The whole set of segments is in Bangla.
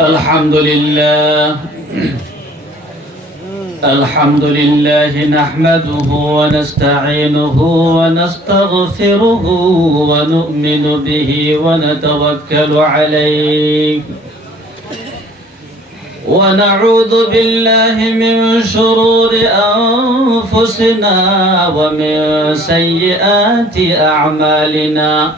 الحمد لله الحمد لله نحمده ونستعينه ونستغفره ونؤمن به ونتوكل عليه ونعوذ بالله من شرور أنفسنا ومن سيئات أعمالنا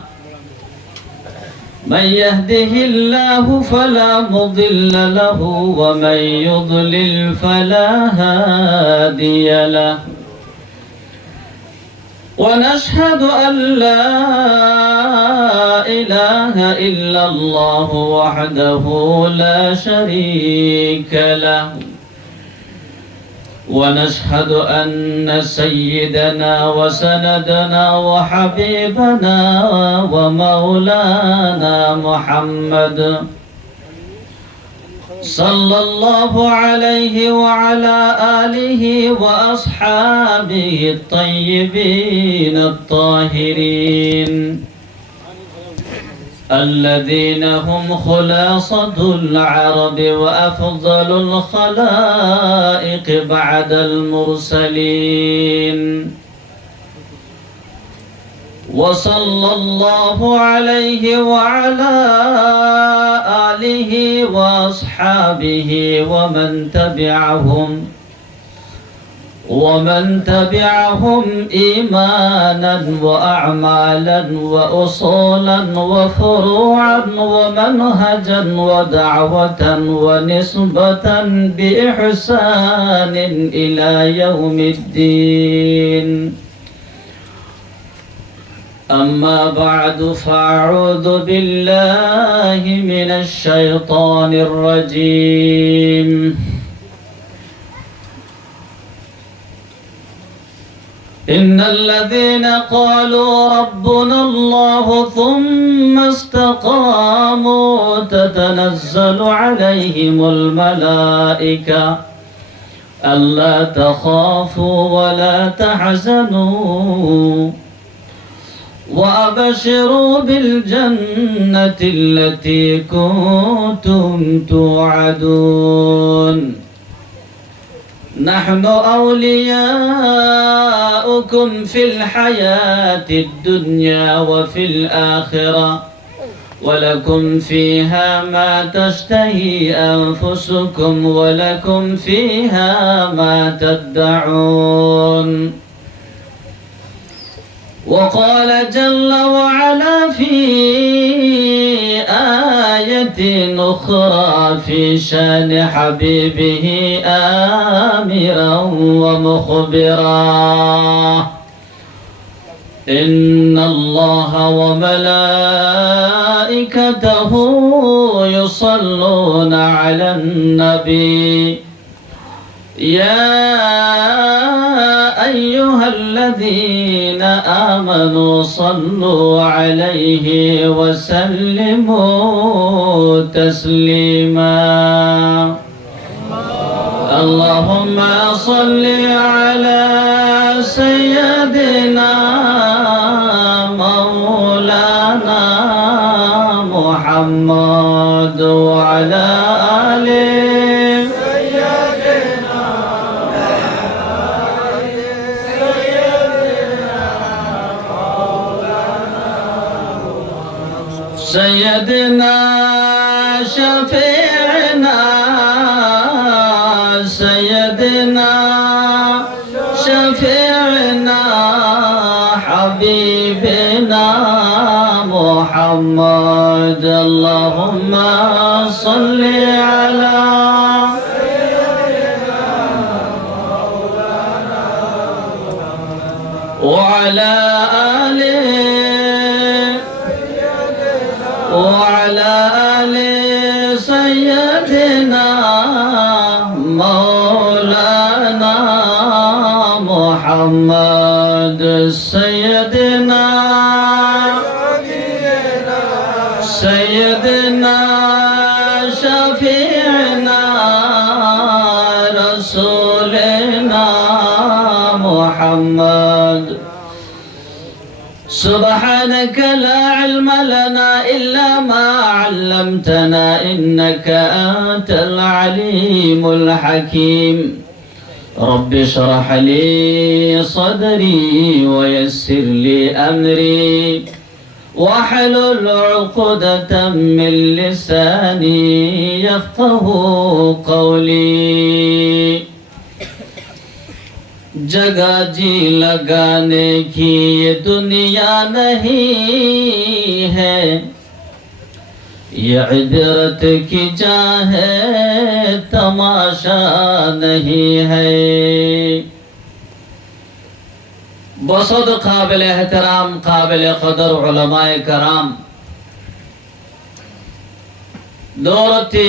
من يهده الله فلا مضل له ومن يضلل فلا هادي له ونشهد أن لا إله إلا الله وحده لا شريك له ونشهد أن سيدنا وسندنا وحبيبنا ومولانا محمد صلى الله عليه وعلى آله وأصحابه الطيبين الطاهرين الذين هم خلاصة العرب وأفضل الخلائق بعد المرسلين وصلى الله عليه وعلى آله وأصحابه ومن تبعهم إيمانا وأعمالا وأصولا وفروعا ومنهجا ودعوة ونسبة بإحسان إلى يوم الدين أما بعد فأعوذ بالله من الشيطان الرجيم إن الذين قالوا ربنا الله ثم استقاموا تتنزل عليهم الملائكة ألا تخافوا ولا تحزنوا وأبشروا بالجنة التي كنتم توعدون نحن أولياؤكم في الحياة الدنيا وفي الآخرة ولكم فيها ما تشتهي أنفسكم ولكم فيها ما تدعون وقال جل وعلا في آية أخرى في شان حبيبه آمرا ومخبرا إن الله وملائكته يصلون على النبي يا أيها الذين آمنوا صلوا عليه وسلموا تسليما اللهم صل على سيدنا مولانا محمد وعلى آله سيدنا شفيعنا سيدنا شفيعنا حبيبنا محمد اللهم صل على وعلى آله وعلى آل سيدنا مولانا محمد سيدنا شفيعنا رسولنا محمد سبحانك لا علم لنا إلا ما علمتنا إنك أنت العليم الحكيم رب اشرح لي صدري ويسر لي أمري واحلل عقدة من لساني يفقه قولي जगह जी लगाने की ये दुनिया नहीं है ये इबरत की जा है तमाशा नहीं है बसद काबिल एहतराम काबिल कदर उलमाए कराम दौलती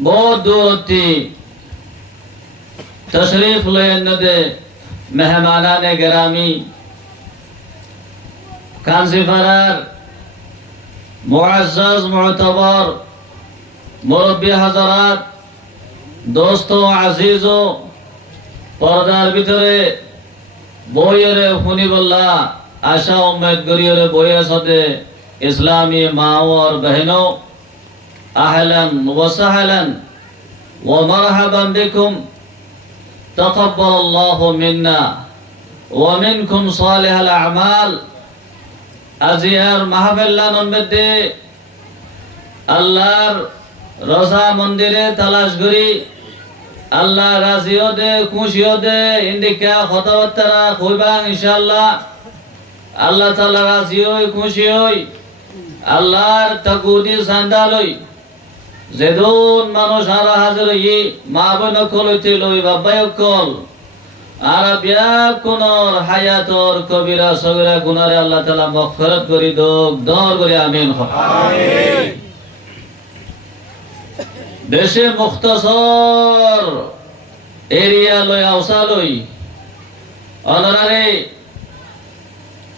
बहुत दौलती तशरीफ लयनदे मेहमानाने गिरामी कांजीफरार मुअज़्ज़ज़ मुअतबर मुरब्बी हज़रात दोस्तों अजीजों पर्दार भितरे বইয়েরে শুনি বল্লা আশা উম্মেদ গরিয়রে বইয়ে সাথে ইসলামী মা और बहनों अहलन व सहलन व मरहबा बिकुम तक़ब्बल अल्लाहु मिन्ना व मिनकुम सालिहल अमाल আজিয়ার মাহফিলানোর মধ্যে আল্লাহর রজা মন্দিরে তালাশ করি আল্লাহ রাজিও দে খুশিও দে ইন্দিকা কথাবার্তা কইবা ইনশাআল্লাহ আল্লাহ তাআলা রাজি হই খুশি হই আল্লাহর তাকুদি সান্দালই যেদুন মানুষ আর হাজির হই মা বোন কলতে লই বাবাই কল আর বিয়া কোনর হায়াতর কবিরা সগীরা গুনারে আল্লাহ তাআলা মাগফিরাত করি দোক দর করে আমিন আমিন দেশে মুখতাসর এরিয়া লই আওসা লই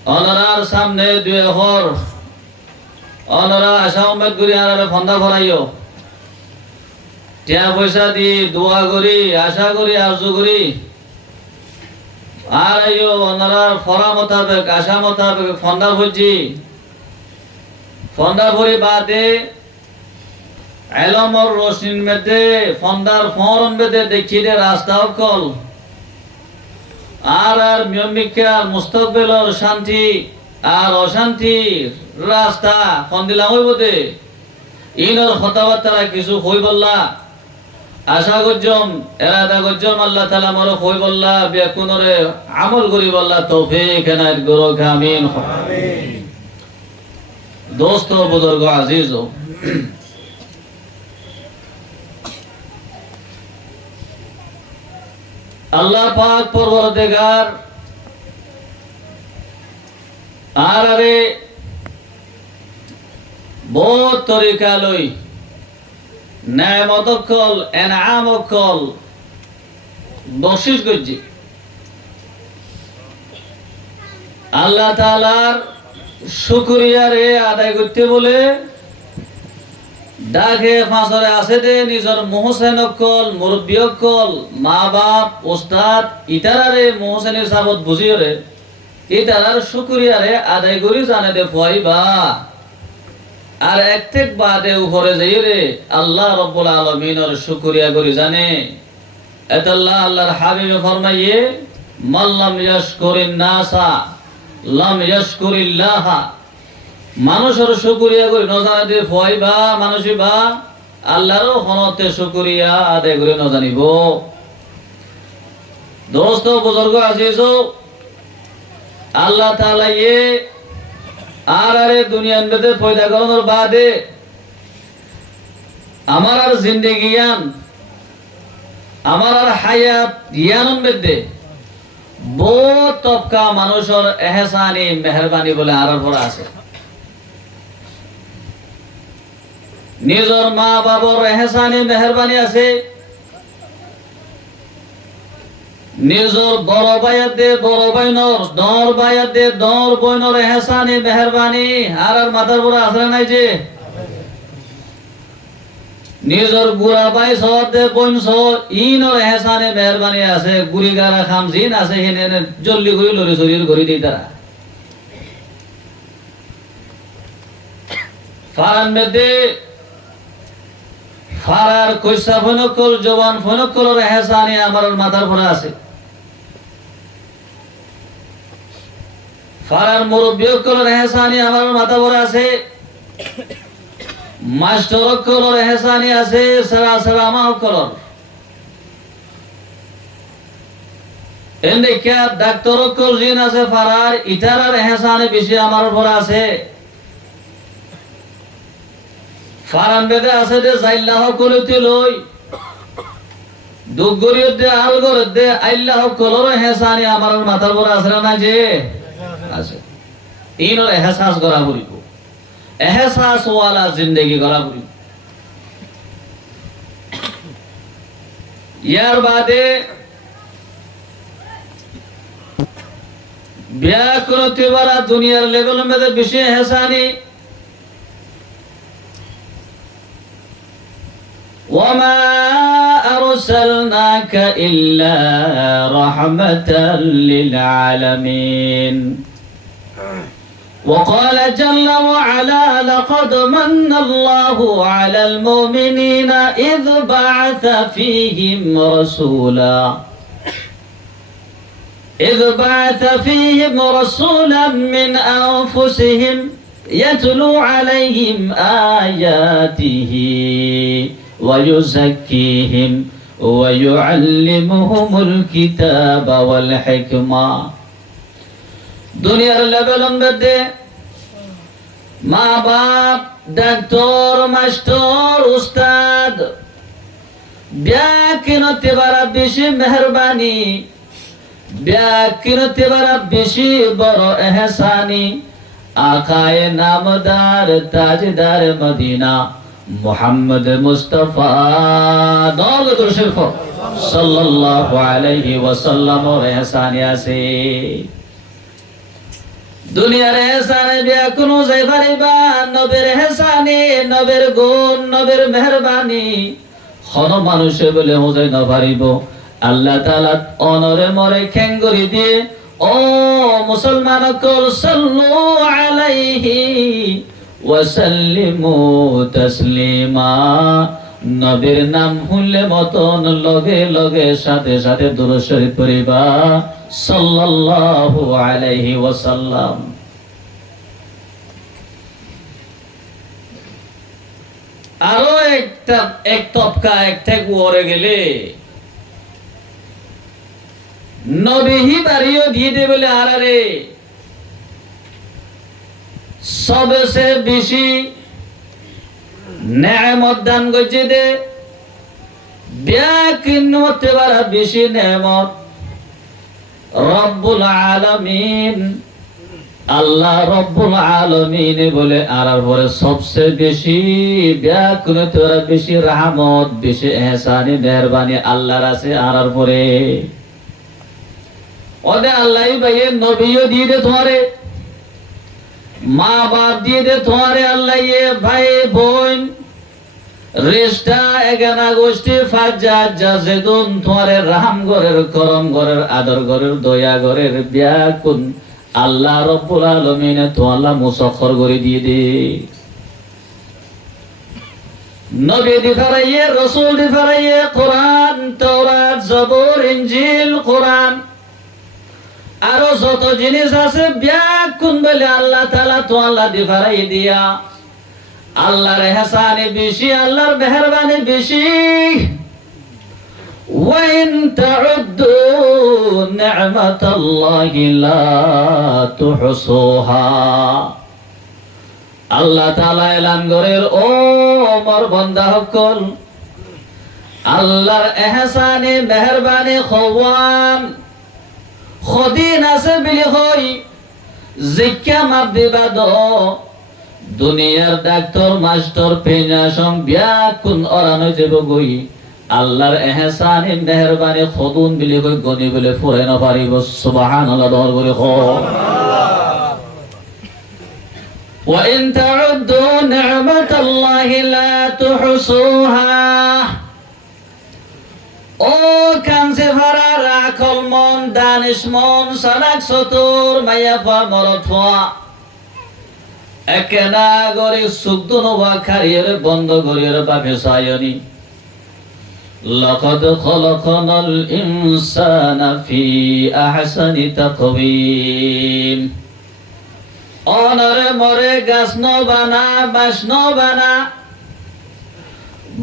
অনারার সামনে দুই হর অনারা আশা উম্মেদ করি আর ফন্দা ভরাইও টিয়া পয়সা দি দোয়া করি আশা করি আরজু করি আর আইও অনারার ফরা মোতাবেক আশা মোতাবেক ফন্দা ভরছি ফন্দা ভরি বাদে এলমর রোশনির মধ্যে ফন্দার ফরন বেদে দেখিয়ে রাস্তা কল আর আর মিয়মিকা মুস্তাকবিলর শান্তি আর অশান্তির রাস্তা ফন্দিলা হইব দে ইনর কথাবার্তা কিছু হই বললা আশা গজ্জম এরাদা গজ্জম আল্লাহ তাআলা মর হই বললা বেকুনরে আমল করি বললা তৌফিক এনায়েত করো আমিন আমিন দোস্ত বুজুর্গ আজিজো আল্লাহ পাক পরওয়ারদিগার আরে বহুত তরিকা লই নেয়ামত কল এনাম কল বখিশ গজি আল্লাহ তাআলার শুকরিয়া রে আদায় করতে বলে ডাকে ফাঁসরে আছে দে নিজের মোহসেন কল মুরব্বী কল মা বাপ ওস্তাদ ইতারারে মোহসেনের সাবত বুঝিয়ে রে ইতারার শুকরিয়া রে আদায় করি জানে দে ফাইবা আর একটেক বাদে উপরে যাই রে আল্লাহ রাব্বুল আলামিনের শুকরিয়া করি জানে এতাল্লাহ আল্লাহর হাবিব ফরমাইয়ে মাল্লাম ইয়াশকুরিন নাসা লাম ইয়াশকুরিল্লাহ মানুষের শুকরিয়া করি নজানে দে ফাইবা মানুষই বা আল্লাহর হনতে শুকরিয়া আদায় করে নজানিব দোস্ত বুজুর্গ আজিজো আল্লাহ তাআলা ইয়ে আরে দুনিয়ার মধ্যে পয়দা করানোর বাদে আমার আর জিন্দেগিয়ান আমার আর হায়াত ইয়ানের মধ্যে বহুত তবকা মানুষের এহসানি মেহরবানি বলে আর ভরা আছে নিজের মা বাবার এহসানি মেহরবানি আছে নিজের বড় ভাইয়াতে বড় বইনর দর ভাইয়াতে দর বইনর এহসানি মেহরবানি আর মাথার বড় আসরা নাই যে নিজের বুড়া ভাই সদে বইন স ইনর এহসানি মেহরবানি আছে গুড়ি গারা খাম জিন আছে হেনে জলদি করে লরি শরীর করে দেই তারা ফারান মধ্যে ফারার কইসা ফনকল জওয়ান ফনকলের এহসানি আমার মাথার পরে আছে। ফারার মুরব্বী কলর এহসানি আমার মাথা পরে আছে। মাস্টার কলর এহসানি আছে সারা সারা মা কলর। এন্ডিকা ডাক্তার কল জিন আছে ফারার ইটারার এহসানি বেশি আমার পরে আছে। ফারান বেদে আছে যে জাইল্লাহ কলতে লই দুগরিয়ত দে আলগর দে আল্লাহ কলর এহসানি আমার মাথার পরে আছে না যে আছে। তিনর এহসাস করা করিব, এহসাস ওয়ালা জিন্দেগি করা করিব। ইয়ার বাদে বিয়া করতে পারা দুনিয়ার লেভেল মধ্যে বেশি এহসানি। وما أرسلناك إلا رحمة للعالمين. وقال جل وعلا لقد من الله على المؤمنين إذ بعث فيهم رسولا من أنفسهم يتلو عليهم آياته ويزكيهم ويعلمهم الكتاب والحكمة. দুনিয়ার লেভেলের মধ্যে মা বাপ ডাক্তার মাস্টার উস্তাদ ব্যাকিনতে বারা বেশি মেহরবানি, ব্যাকিনতে বারা বেশি বড় এহসানি আকায়ে নামদার তাজদার মদিনা মুহাম্মদ মুস্তাফা নগদুর শরীফ সাল্লাল্লাহু আলাইহি ওয়াসাল্লাম এর এহসানি আছে। দুনিয়ার এহসানে বিয়া কোনো যাই পারিবা নবের এহসানে নবের গুণ নবের মেহরবানি কোন মানুষে বলে বোঝাই না পারিব। আল্লাহ তাআলা অনরে মরে খেঙ্গরি দিয়ে ও মুসলমান কল সাল্লু আলাইহি ওয়াসাল্লিমু তাসলিমা। নবীর নাম শুনলে মতন লগে লগে সাথে সাথে দুরূদ শরীফ পড়িবা সাল্লাল্লাহু আলাইহি ওয়াসাল্লাম। আরো এক তপকা একটা ওরে গেলে নবীহি বাড়িও দিয়ে দে বলে আরে সবসে বেশি নেয়ামত দান করছে দে ব্যাকিনতে বারা বেশি নেয়ামত রব্বুল আলামিন আল্লাহ রব্বুল আলামিন বলে আর পরে সবচেয়ে বেশি ব্যাকিনতে বারা বেশি রহমত বেশি এহসানি মেহেরবানি আল্লাহর আছে আর পরে ওদে আল্লাহই ভাইয়ে নবীও দিয়ে দে তোমারে মা বাপ দিয়ে দে তোমারে আল্লাহ ভাই বোন রেস্টা এগানা গোষ্ঠী ফাজ্জাত জাজেদুন তোমারে রাহাম ঘরের করম ঘরের আদর ঘরের দয়া ঘরের ব্যাকুন আল্লাহ রব্বুল আলামিন তো আল্লাহ মুসাখর করে দিয়ে দে। নবী দি ফরাইয়ে রাসূল দি ফরাইয়ে কোরআন তাওরাত জবুর ইনজিল কোরআন আরো যত জিনিস আছে ব্যাকুন বলে আল্লাহ তাআলা তো আল্লাহ দি ফরাই দিয়া আল্লাহর এহসানে বেশি আল্লাহর মেহেরবানি বেশি। ওয়া ইন তাউদ্দু নি'মাতাল্লাহি লা তুহসুহা। আল্লাহ তাআলা এলান করেন ও আমার বান্দা সকল আল্লাহর এহসানে মেহেরবানি খওয়ান খদিন আছে বিলি হই জিক্কা মাপ দিবা দ দুনিয়ার ডাক্তার মাস্টার পেনা সং ব্যাকুন অরানো যাব গই আল্লাহর এহসানে মেহেরবানি খদুন বিলি কই গনি বলে ফুরে না পারিব সুবহানাল্লাহ দর করে হ। ওয়া ইন তাউদ্দু নি'মাতাল্লাহি লা তুহসুহা। ও কানসে ফারা রাখল মন দানিশ মন সানাক সতুর মাইয়া ফা মরদ ফা একেনা গরি সুকদুনো বা খারিয়ের বন্ধ করিয়ের বাপে সায়নি লাকাদ খলাকনাল ইনসানা ফি আহসানি তাকওয়িম। অনরে মরে গাছ ন বানা বাস ন বানা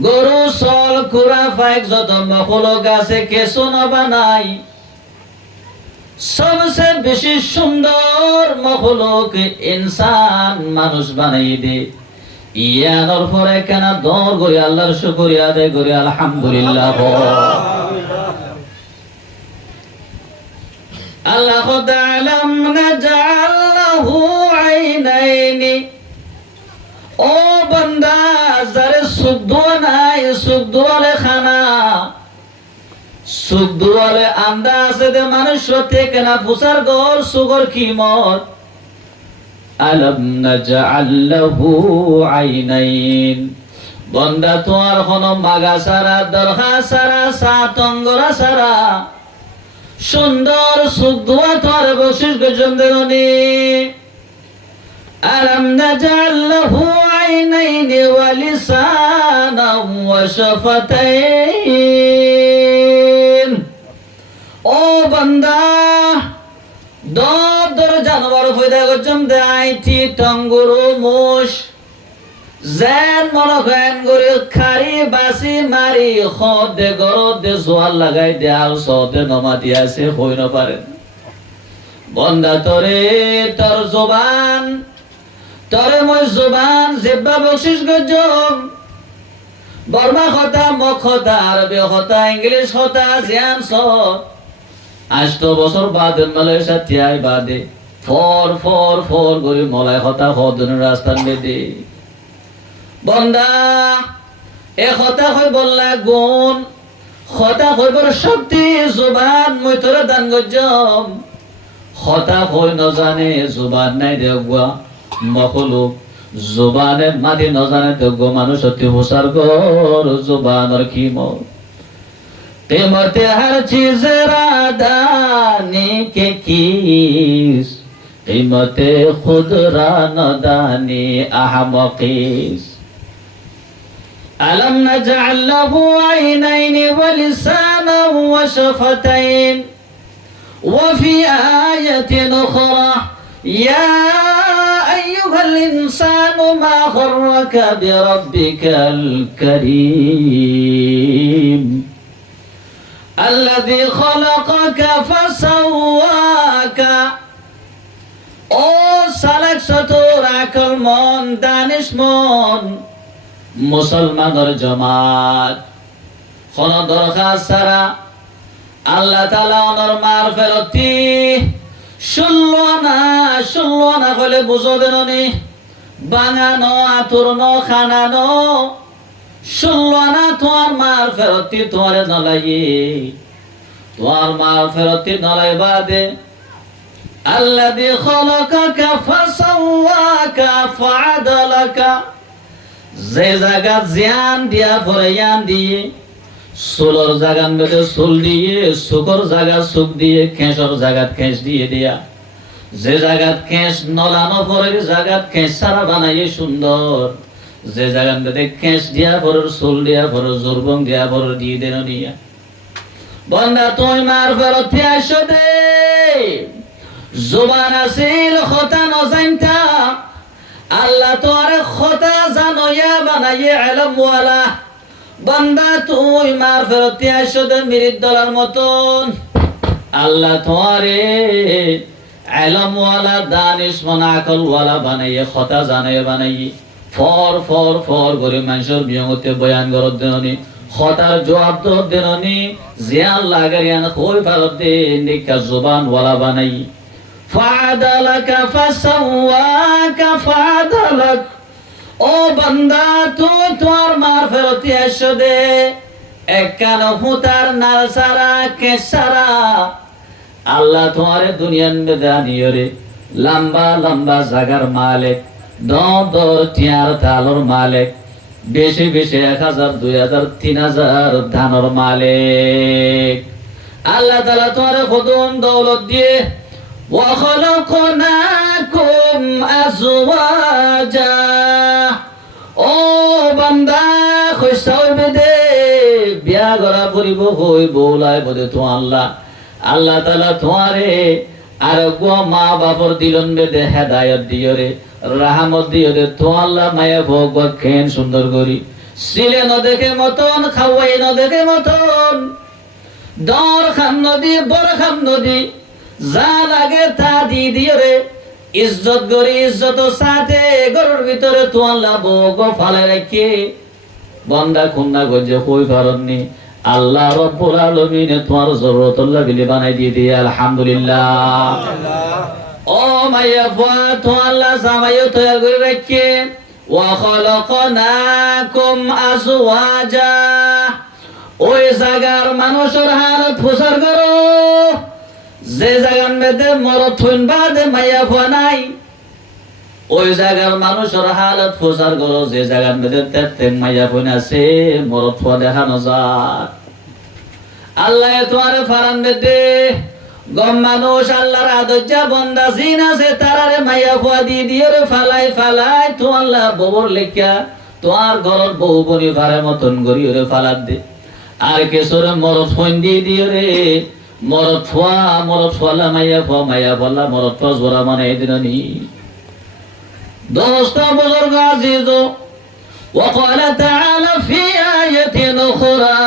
গরু সল কুড়া ফাইক যত মখলুক আছে কেসো ন বানাই সবসে বেশি সুন্দর মখলুক ইনসান মানুষ বানাই দে। ইয়ানোর পরে কেন দর করি আল্লাহর শুকরিয়া আদায় করি আলহামদুলিল্লাহ। আল্লাহ তাআলাম নাজআল লাহু আইনাইনি। ও বান্দা যারে সুখ দোয়া নাই সুখ দোয়ালে খানা সুখ দোয়ালে আন্দা আছে দে মানুষ থেকে না ফুসার গর সুগর কিমত। আলাম নাজআল লাহু আইনাইন। বান্দা তোমার কোনো মাগা সারা দরখা সারা সাতঙ্গরা সারা সুন্দর সুখ দোয়া তোর বকশিশ গজন দেনি। আলাম নাজআল লাহু আইনাইনি ওয়া লিসানান ওয়া শাফাতাইন। ও বান্দা দর জানোয়ার ফয়দা গজম দে আইটি টঙ্গুরু মুশ জেন মনখেন গরি খারি বাসি মারি খদ দে গরদ দে জোয়াল লাগাই দে আল সদে নমা দিয়াছে হই না পারেন। বন্দা তরে তোর জবান তরে মই জবান জেব্বা বকশিশ গজম বর্মা কথা মক কথা আরবি কথা ইংলিশ কথা জিয়ান সব 8 বছর বাদে মালয়েশিয়া তিয়াই বাদে ফর ফর ফর করে মলাই কথা হদনের রাস্তা দে। বন্দা এ কথা কই বললা গুণ কথা কইবার শক্তি জবান মই তোরে দান গজম কথা কই ন জানে জবান নাই দেগুয়া মখলুক জবানে মাটি ন জানে দেগো মানুষ অতি হুসার কর জবানের খিমত। कीमत हर चीज रादानी के कीस कीमत खुद रानदानी अहमकीस। अलम नजअल लहु आइनैन व लिसाना व शफतैन व फी आयतिन उखरा या अय्युहल इंसानु मा गर्रका बिरब्बिकल करीम الذي خلقك فسواك। ও সালাক সতর আকল মন দানিশ মন মুসলমানের জমাত কোন দরখাস্ত ছাড়া আল্লাহ তাআলা ওনার মারফেরতি শুনলো না বলে বুঝো দেননি বাঙানো আতুরনো খানানো শুনলো না তোমার মার ফেরতি তোমার নলাইয়ে তোমার মার ফেরতি নলাই বাদে আল্লাযী খালাকাকা ফাসাওয়াকা ফাআদালাকা। যে জায়গা জ্ঞান দিয়া পরে জ্ঞান দিয়ে চুলর জাগান বেঁধে চুল দিয়ে চুকর জায়গা চুক দিয়ে খেঁচর জায়গাত খেঁচ দিয়ে দিয়া যে জায়গাত খেঁচ নলানো পরে জায়গাত খেঁচ সারা বানাইয়ে সুন্দর যে জায়গান বেঁধে খেঁচ দিয়া পরে চুল দিয়া পরে জোরবং দিয়া পরে দিয়ে দেন নিয়া। বন্দা তুই মার ফেরতে আসো দে জবান আছিল কথা নজানতা আল্লাহ তোর কথা জানোয়া বানাইয়ে ইলম ওয়ালা। বন্দা তুই মার ফেরতে আসো দে মিরিদ দলার মতন আল্লাহ তোরে ইলম ওয়ালা দানিশ মন আকল ওয়ালা বানাইয়ে কথা জানাইয়ে বানাইয়ে ফর ফর ফর করে মানুষের বিয়ঙ্গতে বয়ান করত দেননি খতার জবাব তো দেননি জিয়ান লাগারিয়ান কই ফেরত দে নিকা জবান ওয়ালা বানাই। ফাদালাকা ফাসাওয়াকা ফাদালাক। ও বান্দা তুই তোর মার ফেরতে আসো দে একখান হুতার নাল সারা কে সারা আল্লাহ তোমার দুনিয়ার মধ্যে আনিয়ে রে লম্বা লম্বা জাগার মালিক টিয়ার তালর মালিক বেশি বেশি 1000 2000 3000 ধানের মালিক আল্লাহ তাআলা তোমার খুদুন দৌলত দিয়ে وخلقناكم أزواجا ও বান্দা খুশাইবে দে বিয়া করা পরিব হইব লাই বদে তো আল্লাহ আল্লাহ তাআলা তোমারে আর গো মা বাপর দিলন দে হেদায়েত দিও রে রহমত দিও রে তো আল্লাহ মায়া ভগবত খেন সুন্দর করি সিলে ন দেখে মতন খাওয়াই ন দেখে মতন দর খান নদী বড় খান নদী যা লাগে তা দি দিও রে ইজ্জত গরি ইজ্জত সাথে গরুর ভিতরে তো আল্লাহ বগো ফালে রাখে বান্দা খুন্না গজে কই পারননি আল্লাহ রব্বুল আলামিন তোমার জরুরতুল্লাহ বিলি বানাই দিয়ে আলহামদুলিল্লাহ ও মাইয়া ফুয়া তো আল্লাহ জামাইও তৈরি করে রাখে ওয়া খালাকনাকুম আজওয়াজা ওই জায়গার মানুষের হালত ফুসার করো যে জায়গার মধ্যে মরদ হইন বাদে মাইয়া ফুয়া নাই ওই জায়গার মানুষের হালত ফুসার করো যে জায়গার মধ্যে তেতেন মাইয়া ফুয়া আছে মরদ ফুয়া দেখানো যায় আল্লাহ তোমারে ফারান দে গম মানুষ আল্লাহর আদর্জা বন্দা জিন আছে তারারে মাইয়া ফুয়া দি দিয়ে রে ফালাই তো আল্লাহ ববর লেখা তোমার ঘরের বউ বনি ফারে মতন করি রে ফালাত দে আর কেশরে মরদ ফোন দিয়ে দিও রে মরদ ফুয়ালা মাইয়া ফুয়ালা মরদ ফুয়া জোড়া মানে এদিন নি দোস্ত বুজুর্গ আজিজ وقال تعالى في آية أخرى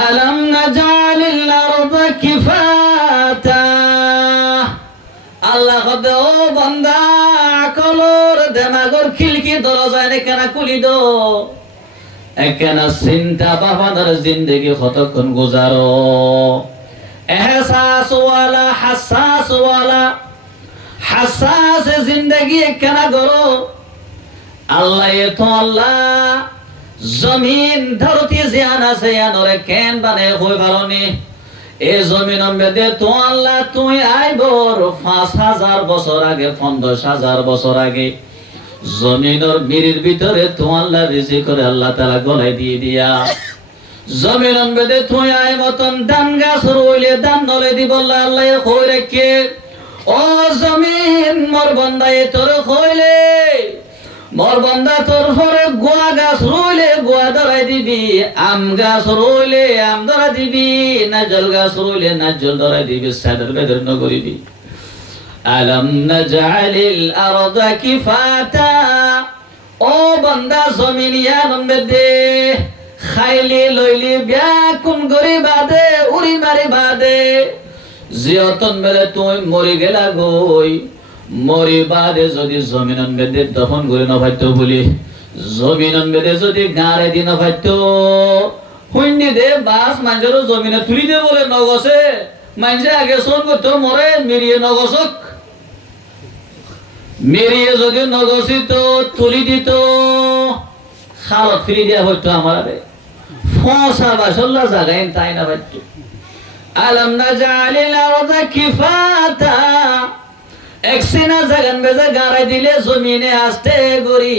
ألم نجعل الأرض كفاتا আল্লাহ কবে ও বান্দা আকলর দেমাগর খিলকি দরজায় নে কেন খুলি দো একখানা চিন্তা ভাবনার জিন্দগি কতক্ষণ গুজারো এহসাস ওয়ালা হাসাস জিন্দগি একখানা করো আল্লাহ তো আল্লাহ জমিন ধরতি জিয়ান আছে আনরে কেন বানে হই পারনি এই জমিন মধ্যে তো আল্লাহ তুই আইবর 5000 বছর আগে 50000 বছর আগে জমিনের মিরির ভিতরে তো আল্লাহ রিজিক করে আল্লাহ তাআলা গলায় দিয়ে দিয়া জমিনের মধ্যে তুই আই মতন ধান গাছ রইলে ধান নলে দিব আল্লাহ কই রাখে ও জমিন মোর বান্দায়ে তোর কইলে মোর বান্দা তোর পরে গোয়া গাছ রইলে গোয়া ধরাই দিবি আম গাছ রইলে আম ধরা দিবি নাজল গাছ রইলে নাজল ধরাই দিবি সাদর বেদর নগরিবি আলম নাজআলিল আরদা কিফাতা ও বান্দা জমিন ইয়ানম বেদে খাইলি লইলি ব্যাকুম গরি বাদে উড়ি মারি বাদে জিয়তন মেরে তুই মরি গেলা গই মরি বাদে যদি জমিনন বেদে দফন করে নভাইতো বলি জমিনন বেদে যদি গাঁরে দি নভাইতো হুইনি দে বাস মাঞ্জরো জমিনে তুলি দে বলে নগসে মাঞ্জে আগে সোন করতো মরে মেরিয়ে নগসক মেরিয়ে যদি নগসিত তুলি দিত খালত ফিরি দিয়া হইতো আমারে ফসা বাসল্লা জাগাইন তাই না ভাইতো আলম নাজআলিল আরদা কিফাতা একসিনা জাগান বেজা গাড়াই দিলে জমিনে আসতে গরি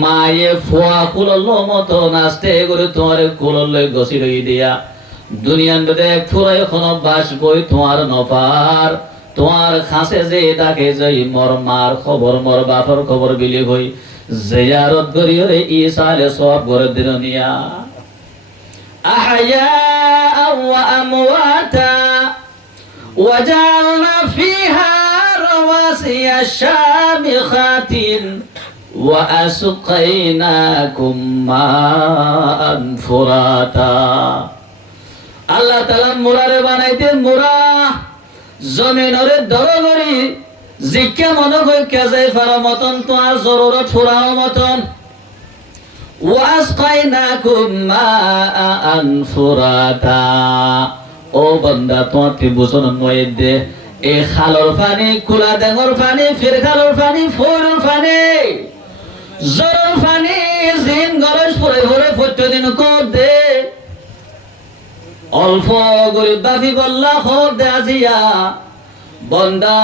মায়ে ফোয়া কুলল মতো নাচতে গরি তোমারে কুলল গছি রই দিয়া দুনিয়ান বেদে এক ফুরাই এখন বাস বই তোমার নফার তোমার খাসে যে তাকে যাই মর মার খবর মর বাপর খবর বিলি হই জিয়ারত করি রে ঈসা আলে সব ঘরে দিন নিয়া আহয়া ওয়া আমওয়াতা ওয়াজআলনা ফিহা রাওয়াসিয়া শামিখাতিন ওয়া আসকাইনাকুম মাআন ফুরাতা আল্লাহ তাআলা মুরারে বানাইতে মুরা জমিনরে দরগরি জিকে মনে কই কেজাই ফারা মতন তো আর জরুরত ফুরাও মতন ওয়াসকাইনাকুম মাআন ফুরাতা ও বান্দা তোমাতে বুঝন নয় দে এ খালর পানি কুলা ডাঙর পানি ফির খালর পানি ফোরর পানি জরর পানি জিন গরজ পরে পরে প্রতিদিন কর দে অল্প গরিব বাফি বল্লা খর দে আজিয়া বন্দা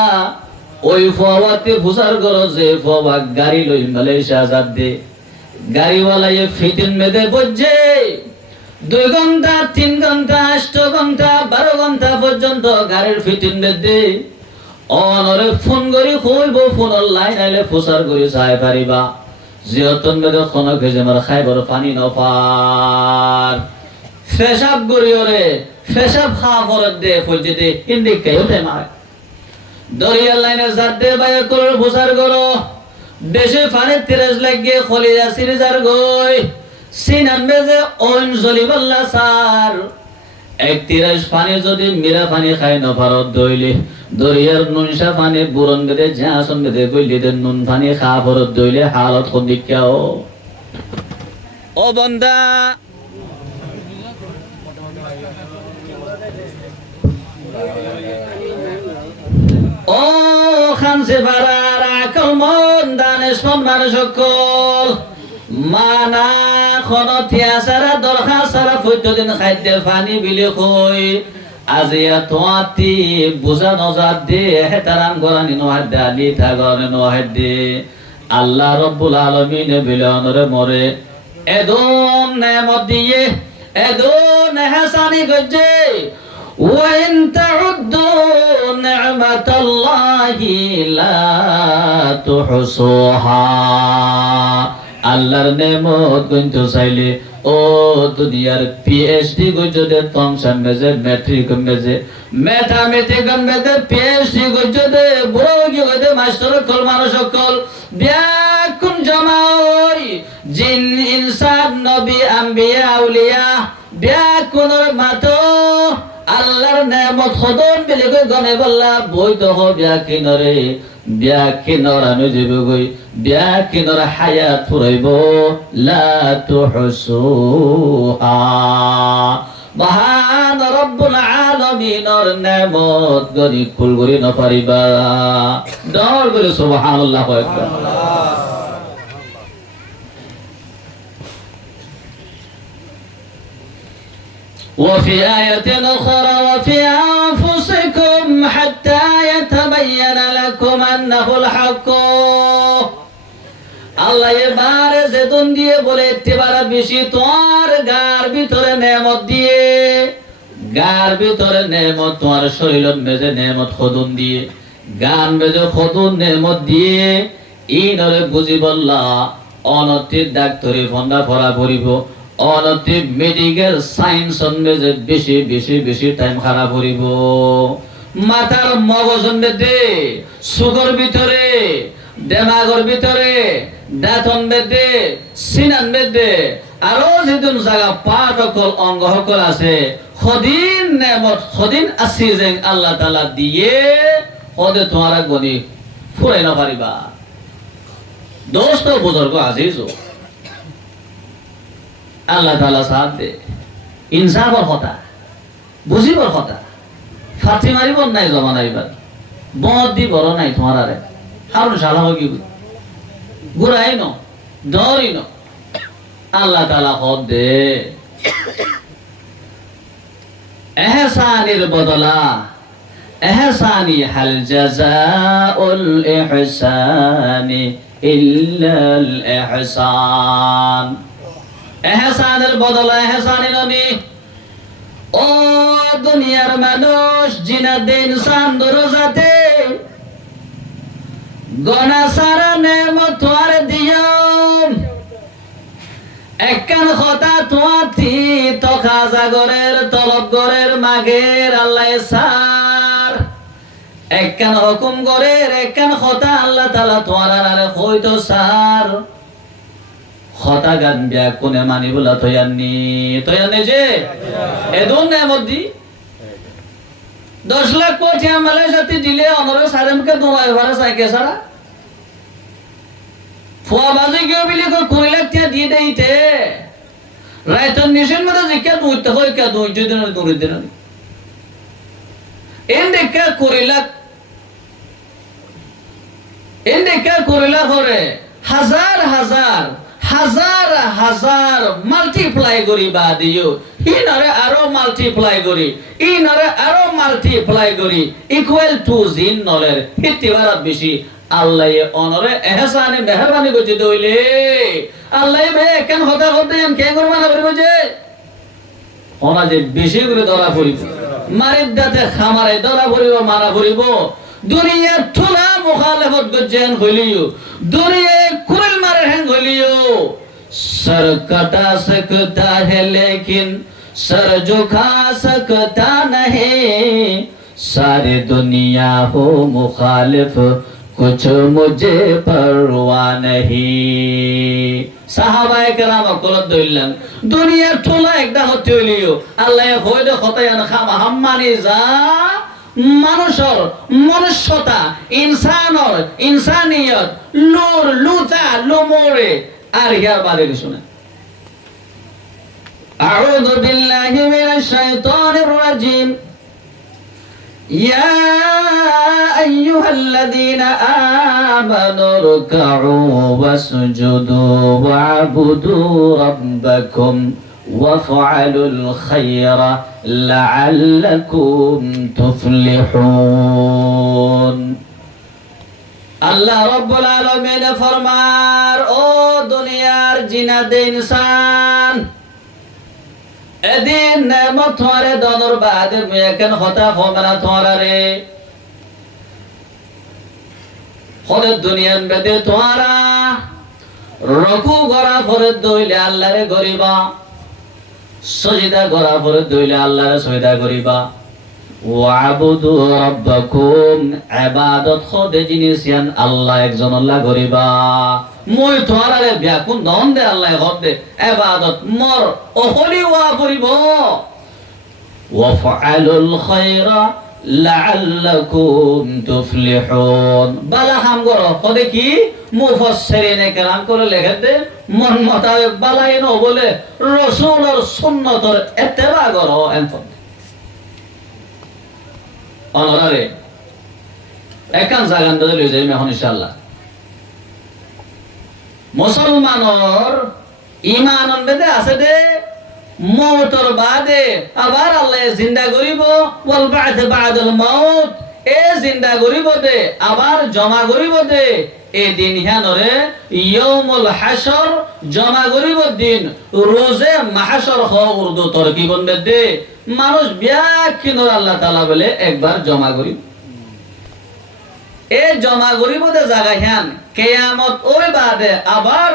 ওই ফওয়াতে ফুসার গরজে ফওয়া গাড়ি লই মালয়েশিয়া যাব দে গাড়িওয়ালা এ ফিতিন মেদে বজ্জে 2 ঘন্টা 3 ঘন্টা 8 ঘন্টা 12 ঘন্টা পর্যন্ত গাড়ির ফিটিং বেদে অনরে ফোন করি কইব ফোনের লাইন আইলে প্রচার করি চাই পারিবা জিয়তন বেদে খনক ভেজে মার খাইবার পানি নফার ফেসাব করি ওরে ফেসাব খাওয়া ফরত দে ফলছে দে হিন্দি কেউ দে মারে দরিয়ার লাইনে জাত দে বাইরে করে প্রচার করো দেশে ফানে 30 লাগিয়ে খলিজা সিরিজার গই সিনান বেজে ওন জলিবাল্লা সার 31 পানি যদি মিরা পানি খাই না পারত দইলে দরিয়ার নুনসা পানি বুরন বেদে জাসন বেদে কইলে দে নুন পানি খা ফরত দইলে হালত কোন দিকাও ও বান্দা ও খানসে পারার আকল মন দানেশমন মানুষ সকল মানা খনথিয়া সারা দরখা সারা প্রত্যেকদিন খাদ্যের পানি বিলে কই আজিয়া তোয়াতি বুঝা নজাত দে হেতারাম গরানি নহাদ্দে আলি থাগরনে নহাদ্দে আল্লাহ রব্বুল আলামিন বিলনরে মরে এদন নেমত দিয়ে এদন হাসানি গজে وإن تعدوا نعمة الله لا تحصوها আল্লাহর নেমত কিন্তু চাইলে ও দুনিয়ার পিএইচডি গজদে তংশন মেজে ম্যাট্রিক মেজে ম্যাথমেটিক মেজে পিএইচডি গজদে বড় গজদে মাস্টার কল মানুষ কল বিয়াকুন জামাই জিন ইনসান নবী আম্বিয়া আউলিয়া বিয়াকুনের মাতো আল্লাহর নেমত খদন বিলে গই গনে বল্লা বৈত হ বিয়াকিনরে বিয়াকিনর আনো যাবে গই বিয়াকিনর হায়াত ফুরাইব লা তুহসুহা মহান রব্বুল আলামিনের নেমত গনি কুল গরি না পারিবা দর করে সুবহানাল্লাহু আকবার وفي آية أخرى وفي أنفسكم حتى يتبين لكم أنه الحق আল্লাহ এবারে যেদিন দিয়ে বলে এবারে বেশি তোমার গার ভিতরে নেমত দিয়ে গার ভিতরে নেমত তোমার শরীরের মেজে নেমত খদুন দিয়ে গান মেজে খদুন নেমত দিয়ে ইনরে বুঝি বললা অনতির ডাক্তারি ফন্ডা ভরা পড়িব অনতি মেডিকেল সায়েন্স যে বেশি বেশি বেশি টাইম খারাপ করিব মাথার মগজন বেদে সুগর ভিতরে দেমাগর ভিতরে দাঁতন বেদে সিনান বেদে আরো যেদিন জায়গা পাট অকল অঙ্গ সকল আছে সদিন নেমত সদিন আসি যে আল্লাহ তাআলা দিয়ে সদে তোমার গনি ফুরাই না পারিবা দোস্ত বুজুর্গ আজিজো আল্লাহ তাআলা সাথ দে ইনসাফর কথা বুঝিবর কথা ফাঁচি মারিব নাই জমানা এবার বদ দি বড় নাই তোমার আরে হারুন শালা কি গুড়াই ন ডরি ন আল্লাহ তাআলা হদ দে এহসানির বদলা এহসানি হাল জাযাউল ইহসানি ইল্লাল ইহসান এহসানের বদলা এহসানি ননি ও দুনিয়ার মানুষ জিনা দিন সান্দর যাতে গনা সারা নেমত তোয়ার দিও একখান কথা তোয়াতি তখা জাগরের তলব গরের মাগের আল্লাহ সার একখান হুকুম গরের একখান কথা আল্লাহ তাআলা তোয়ার আরে হইতো সার খতা গান বিয়া কোনে মানিবলা তয়াননি যে এদন নেমত দি 10 লাখ কোটি মালয়েশিয়াতে দিলে অনরে সারেমকে দোয়াই ভাড়া সাইকে সারা ফুয়া বাজে কেউ বিলি কো 20 লাখ টিয়া দিয়ে দেইতে রাইতন নিশন মধ্যে জিকা দুইতে হয় কা দুই দিন দূরে দিন এন্ডে কা 20 লাখ এন্ডে কা 20 লাখ করে হাজার হাজার হাজার হাজার মাল্টিপ্লাই করি বা দিও ইনারে আরো মাল্টিপ্লাই করি ইনারে আরো মাল্টিপ্লাই করি ইকুয়াল টু জিন নলের হিতিবারাত বেশি আল্লাহ অনরে এহসানে মেহেরবানি করে দইলে আল্লাহ বে কেন হতা হতে কে করবা না বলবো যে ওনা যে বেশি করে ধরা পড়িব মারির দাতে খামারে ধরা পড়িব মারা পড়িব দুনিয়া থোলা মুখালেফত গজ্জেন হইলিও দুনিয়া কুরল মারে হ্যাং হইলিও सर कटा सकता है लेकिन सर झुका सकता नहीं सारी दुनिया हो मुखालिफ कुछ मुझे परवाह नहीं साहबाए केराम कलत दइलान दुनिया थोला एकदा হতে হইলিও আল্লাহ কইদে খতায়ান খামা হাম্মানি যা মানুষের মনুষ্যতা ইনসানর ইনসানিয়ত নূর লুতা লুমরে আর ইয়ার বাদে কিছু না আউযু বিল্লাহি মিনাশ শাইতানির রাজিম ইয়া আইয়ুহাল্লাযীনা আমানু রুকউ ওয়াসজুদু ওয়া'বুদু রাব্বাকুম ওয়াফআলুল খায়রা লাআল্লাকুম তুফলিহুন আল্লাহ রাব্বুল আলামিন ফরমার ও দুনিয়ার জিনাত ইনসান এদিন নেমত থরে দনর বাদে মেকেন হতা ফমনা থরারে হলে দুনিয়ান বেদে তোরা রকু গরা ফরে দইলে আল্লাহরে গরিবা সজিদা গরা ফরে দইলে আল্লাহরে সজিদা করিবা ওয়াবুদু রাব্বাকুম ইবাদত খোদে জিনিসিয়ান আল্লাহ একজন আল্লাহ গরিবা মই তোরারে ব্যাকুন দন দে আল্লাহ খোদে ইবাদত মর ওহলি ওয়া করিব ওয়াফআলুল খায়রা লাআল্লাকুম তুফলিহুন বালা হাম গর খোদে কি মুফাসসিরিনে কেরাম করে লেখে দে মন মোতাবেক বালাই ন বলে রাসূলের সুন্নতর ইত্তেবা করো এনফ অনরারে একান জাগান দে লই যাই এখন ইনশাআল্লাহ মুসলমানর ঈমানন বেদে আছে দে মওতর বাদে আবার আল্লাহ জিন্দা করিব ওয়াল বা'থ বা'দাল মাউত এ জিন্দা করিব দে আবার জমা করিব দে এ দিন হিয়ানরে ইয়াউমুল হাশর জমা করিব দিন রোজে মাহশর হ উর্দু তরকিবন দে মানুষ ব্যাকিনর আল্লাহ তাআলা বলে একবার জমা করিব এ জমা করিব দে জায়গা হিয়ান কিয়ামত ওই বাদে আবার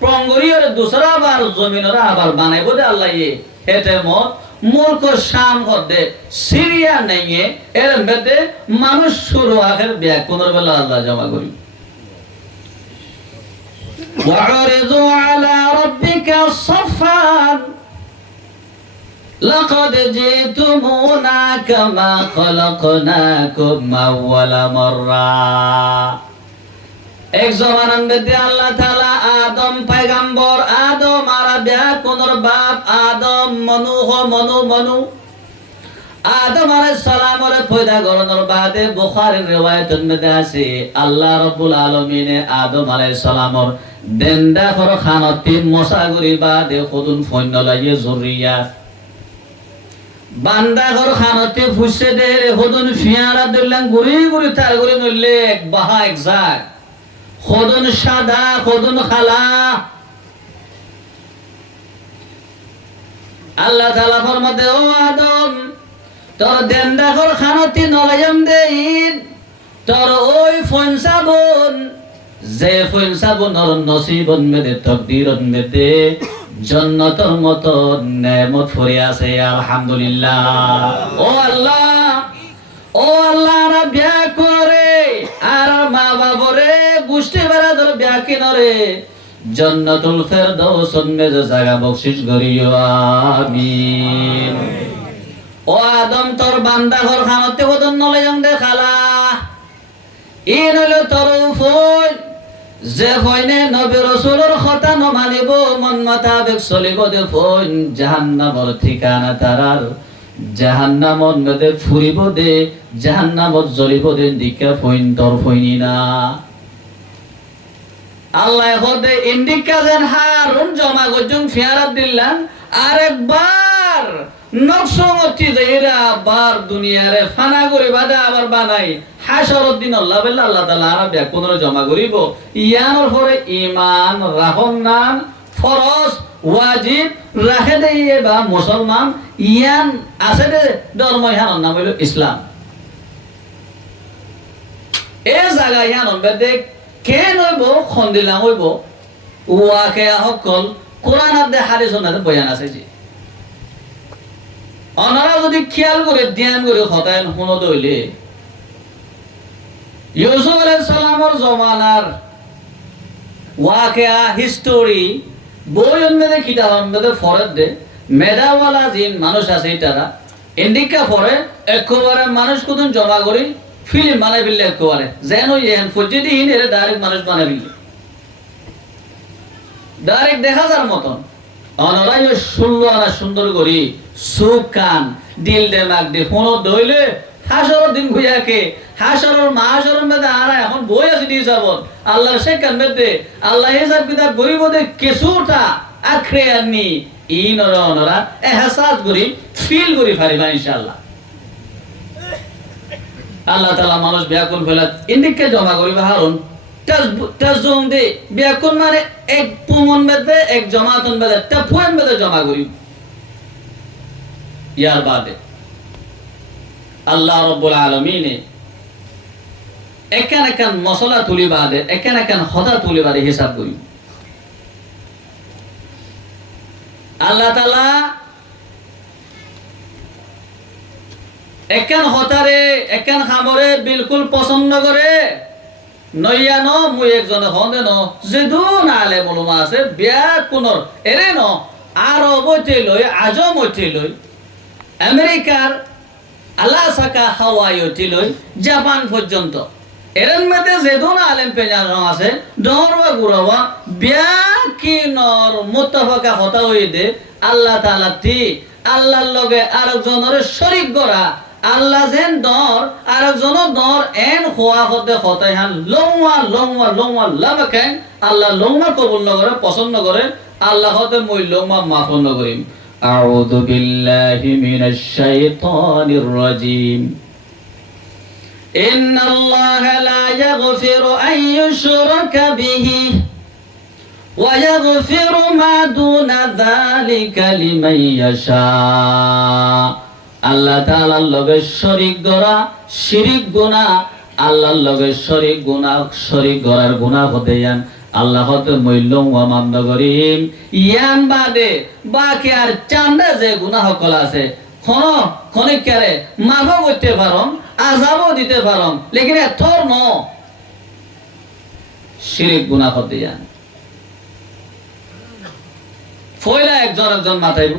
প্রঙ্গরিয়র দুসরা বার জমিনরা আবার বানাইব দে আল্লাহ এতে মত মুলক শাম করদে সিরিয়া নেইয়ে এর মধ্যে মানুষ শুরু আখের ব্যাকুনর বেলা আল্লাহ জমা করিব وعرضوا على ربك صفا لقد جئتمونا كما خلقناكم أول مرة এক জমানার মধ্যে আল্লাহ তাআলা আদম পয়গম্বর আদম আর ব্যাকুনর বাপ আদম মনু আদম আলাইহিস সালামের পয়দা করানোর বাদে বুখারীর রিওয়ায়াতের মধ্যে আছে আল্লাহ রাব্বুল আলামিনে আদম আলাইহিস সালামের দেন্দা কর খানতি মশাগুরি বাদে খুদুন ফন্য লাগিয়ে জুরিয়া বান্দা কর খানতি ফুসে দে খুদুন ফিয়ারা দিলাম গুরি গুরি তার গুরি নইলে এক বাহা এক জাগ খুদুন সাদা খুদুন খালা আল্লাহ তাআলা ফরমাতে ও আদম তোর দেন্দা কর খানতি নলায়াম দেইন তোর ওই ফনসাবন যে ফনসাবনর নসিবন মেদে তকদিরন মেদে জান্নাতের মত নেমত ফরি আছে আলহামদুলিল্লাহ ও আল্লাহ রা বিয়া করে আর মা বাবরে গুষ্টি বেড়া ধর বিয়া কিনরে জান্নাতুল ফেরদাউস মেজে জায়গা বকশিশ করিও আমিন ও আদম তোর বান্দা ঘর খানতে কদন নলে জং দে খালা ইন হলো তোর ফল যে হইনে নবী রাসূলের কথা ন মানিব মন মোতাবেক চলিব দে ফল জাহান্নামের ঠিকানা তারার জাহান্নামত মধ্যে ফুরিব দে জাহান্নামত জ্বলিব দে দিকা ফইন তোর ফইনি না আল্লাহ হদে ইন্ডিকা যেন হারুন জমা গজং ফিয়ারাত দিলাম আরেকবার নকশমতি যাইরা বার দুনিয়ারে ফানা করে বাদা আবার বানাই হাশরের দিন আল্লাহ বিল্লাহ আল্লাহ তাআলা আরবে কোন জমা করিব ইয়ানোর পরে ঈমান রাহন নাম ফরজ ওয়াজিব রাখে দিয়ে বা মুসলমান ইয়ান আছে দে ধর্ম ইহানোর নাম হইল ইসলাম। এ জায়গা ইহানোর বেদে কে নইব খন্দিলা হইব ওয়াকে সকল কোরআন আর দে হাদিসের মধ্যে বয়ান আছে যে অনারা যদি খেয়াল করে ধ্যান করে হতায়ন শুনো দইলে ইউসুফ আলাইহিস সালামের জমানার ওয়াকিয়া হিস্টোরি বইয়ের মধ্যে কিতাবের মধ্যে ফরত দে মেধাওয়ালা জিন মানুষ আছে তারা ইন্ডিকা পরে একেবারে মানুষ কতন জমা করি ফিল্ম বানাই ফেললে একেবারে যেন ইয়েন ফজিদিহীন এর ডাইরেক্ট মানুষ বানাই ফেললে ডাইরেক্ট দেখা যার মতন অনরাই শুনলো আনা সুন্দর করি সুখ কান দিল দেমাগ দে ফোনো দইলে হাসরের দিন ঘুয়াকে হাসরের মাহাসরের মধ্যে আর এখন বই আছে দিয়ে যাব আল্লাহর শেখান মধ্যে আল্লাহ হিসাব কিতাব গরিব দে কিছুটা আখরে আনি ই নরা নরা এহসাস করি ফিল করি পারিবা ইনশাআল্লাহ। আল্লাহ তাআলা মানুষ ব্যাকুল ফেলা ইন্ডিকে জমা করিবা হারুন তাজুম দে ব্যাকুল মানে এক পুমন মধ্যে এক জমাতন মধ্যে তাফুয়ের মধ্যে জমা করি ইয়ার বাদে আল্লাহ রব্বুল আলামিনে একান একান মশলা তুলি বাদে একান একান হদা তুলি বাদে হিসাব করি আল্লাহ তাআলা একান হতারে একান খামরে বিলকুল পছন্দ করে নইয়া ন মুই একজন হন্দে ন যেদুন আলে মলুমা আছে বিয়া কোনর এরে ন আরব হইতে লই আজম হইতে লই আমেরিকার আলাস্কা হাওয়াই হইতে লই জাপান পর্যন্ত এরন মধ্যে যেদুন আলেম পেজান আছে দরবা গুরবা বিয়া কিনর মুত্তাফাকা হতা হই দে আল্লাহ তাআলা তি আল্লাহর লগে আরেকজনের শরীক করা আল্লাহ যেন দর আরেকজন দর এন খোয়া হতে হতাই হান লংওয়া লংওয়া লংওয়া লামাকে আল্লাহ লংমা কবুল নগরে পছন্দ করে আল্লাহ হতে মই লংমা মাফ নগরিম। আউযু বিল্লাহি মিনাশ শাইতানির রাজিম। ইন্নাল্লাহা লা ইয়াগফিরু আন ইউশরাকা বিহি ওয়া ইয়াগফিরু মা দুনা যালিকা লিমান ইয়াশা। আল্লাহ তাআলার লগে শরীক করা শিরিক গুনাহ আল্লাহর লগে শরীক করার গুনাহ হতে ইয়ান আল্লাহ হতে মইলং ওয়া মাফ করিম। ইয়ান বাদে বাকি আর চান্দা যে গুনাহ সকল আছে খনিক করে মাফও করতে পারম আযাবও দিতে পারম লেকিন এতর ন শিরিক গুনাহ হতে ইয়ান ফয়লা একজন মাথাইব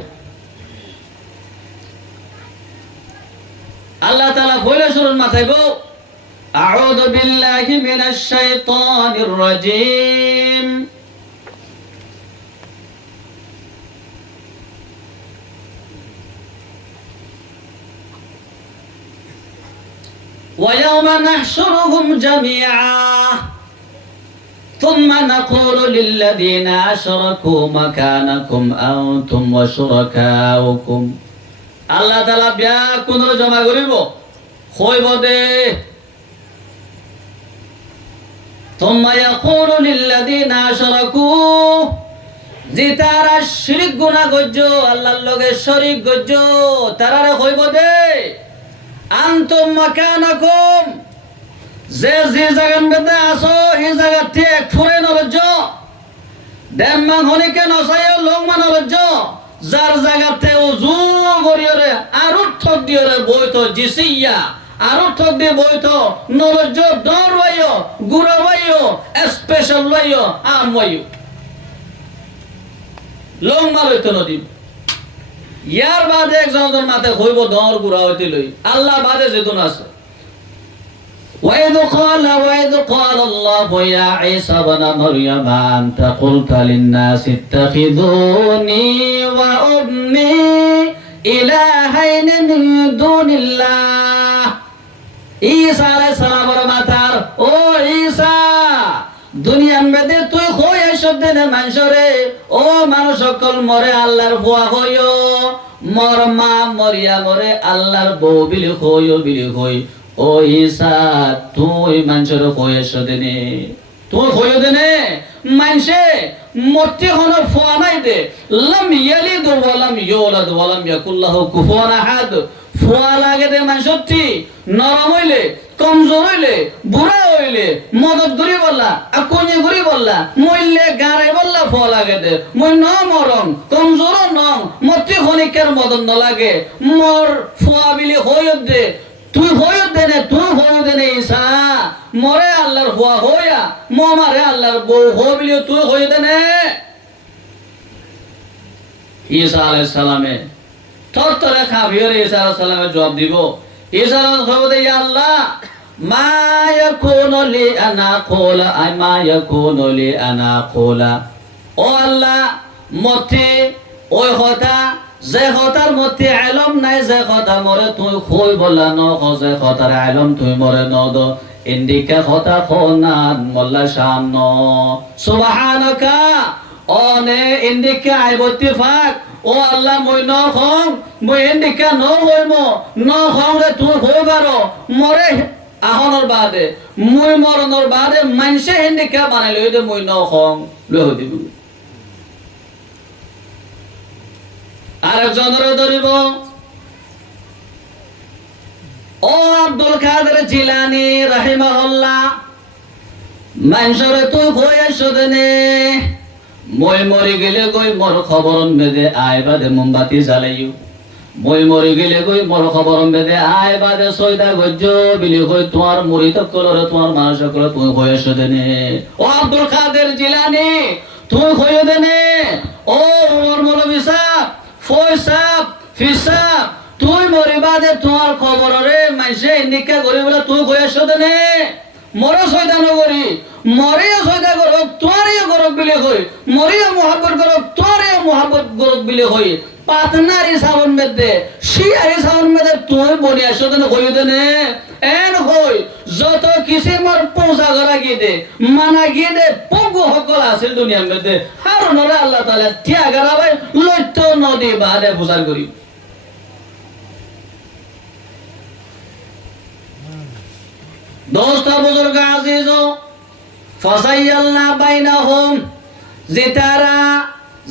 আল্লাহ তাআলা বলে শুনুন মাথাইব আউযু বিল্লাহি মিনাশ শাইতানির রাজিম। ওয়া ইয়াওমা নাহশুরুহুম জামিআ থুম্মা নাকুলু লিল্লাযীনা আশরাকু মাকানাকুম আনতুম ওয়া শুরাকাউকুম। আল্লাহ তাআলা বিয়া কোন জমা করিব হইব দে তুম্মা ইয়াকুলু লিল্লাযীনা আশরাকু যে তারা শিরক গুনাহ করছো আল্লাহর লগে শরীক করছো তারারে হইব দে আনতুম মাকানাকুম যে জায়গার মধ্যে আছো এই জায়গা থেকে ফুরে নরজ দেম্মা হনিকে নসাইও লংমা নরজ যার জায়গাতে উজু করিয়রে আর ঠক দিয়রে বইতো জিসিয়া আর ঠক দিয়ে বইতো নরজ দর বাইও গুড়া বাইও স্পেশাল বাইও আম বাইও লংমা লইতো নদী ইয়ার বাদে একজন মাতে হইব দর গুড়া হইতে লই আল্লাহ বাদে যেতুন আছে وَإِذْ قَالَ اللَّهُ يَا عِيسَى ابْنَ مَرْيَمَ أَنْتَ قُلْتَ لِلنَّاسِ اتَّخِذُونِي وَأُمِّي إِلَٰهَيْنِ مِن دُونِ اللَّهِ ঈসা আলাইহিস সালামের মাতার ও ঈসা দুনিয়ার মধ্যে তুই কই এসব দিনে মানুষরে ও মানুষ সকল মরে আল্লাহর বুয়া হইও মর মা মরিয়া মরে আল্লাহর বউ বিলি হই ও ঈসা তুই মানুষের কয়েস দেনে তুই কয় দেনে মানসে মতি হন ফোয়া নাই দে লাম ইয়ালিদ ওয়া লাম ইউলাদ ওয়া লাম ইয়াকুল লাহু কুফুয়ান আহাদ ফোয়া লাগে দে মানসতি নরম হইলে কমজোর হইলে বুড়া হইলে মদত গরি বললা আকনি গরি বললা মইলে গারে বললা ফোয়া লাগে দে মই ন মরম কমজোর নং মতি খনিকের মদন ন লাগে মোর ফোয়া বিলি হইত দে তুই হইত দে না তুই হইত দে না ঈসা মরে আল্লাহর ফোয়া হইয়া মারে আল্লাহর বউ হইলি তুই হইত দে না ঈসা আলাইহিস সালামে তরতরে কাফির ঈসা আলাইহিস সালামে জবাব দিব ঈসা আলাইহিস সালাম বলে ইয়া আল্লাহ মা ইয়াকুনু লি আনা কুলা আই মা ইয়াকুনু লি আনা কুলা ও আল্লাহ মতে ওই কথা যে কথার মতে ইলম নাই যে কথা মরে তুই কই বলা ন যে কথার ইলম তুই মরে ন দ ইন্দিকা কথা ফনান মোল্লা শান সুবহানাকা অনে ইন্দিকা আইবতি ফাক ও আল্লাহ মই ন খং মই ইন্দিকা ন হইমো ন খং রে তুই কই পারো মরে আহনর বাদে মই মরনর বাদে মানসে ইন্দিকা বানাই লই দে মই ন খং লই দিবি আরেকজনের ধরিব ও আব্দুল কাদের জিলানী রাহিমাহুল্লাহ মানুষরে তুই কই আসদনে মই মরি গেলে কই মোর খবরন বেদে আয় বাদে মোমবাতি জ্বালাইও মই মরি গেলে কই মোর খবরন বেদে আয় বাদে সয়দা গজ্জ বিলি কই তোমার মুরিদ কলরে তোমার মানুষ কলরে তুই কই আসদনে ও আব্দুল কাদের জিলানী তুই কই দেনে ও ওমর মৌলভী সাহেব ফয়সাব ফিসাব তুই মরিবাদে তোমার খবর রে মাইসে নিকা করি বলে তুই কই আসদনে মরে সয়দা নগরি মরেও সয়দা করক তোরেও করক বিলে কই মরেও মোহাব্বত করক তোরেও মোহাব্বত করক বিলে কই পাতনারি সাবন মেদে শিয়ারি সাবন মেদে তুই বনি আসদনে কই দেনে এন কই যত কিছু মোর পৌঁছা করা গিয়ে মানা গিয়ে পগু সকল আছিল দুনিয়ার মধ্যে আর নরে আল্লাহ তাআলা টিয়া গারাবে লইত নদী বাদে প্রচার করি দোস্ত বুজুর্গ আজিজো ফাসাইয়ালনা বাইনাহুম জিতারা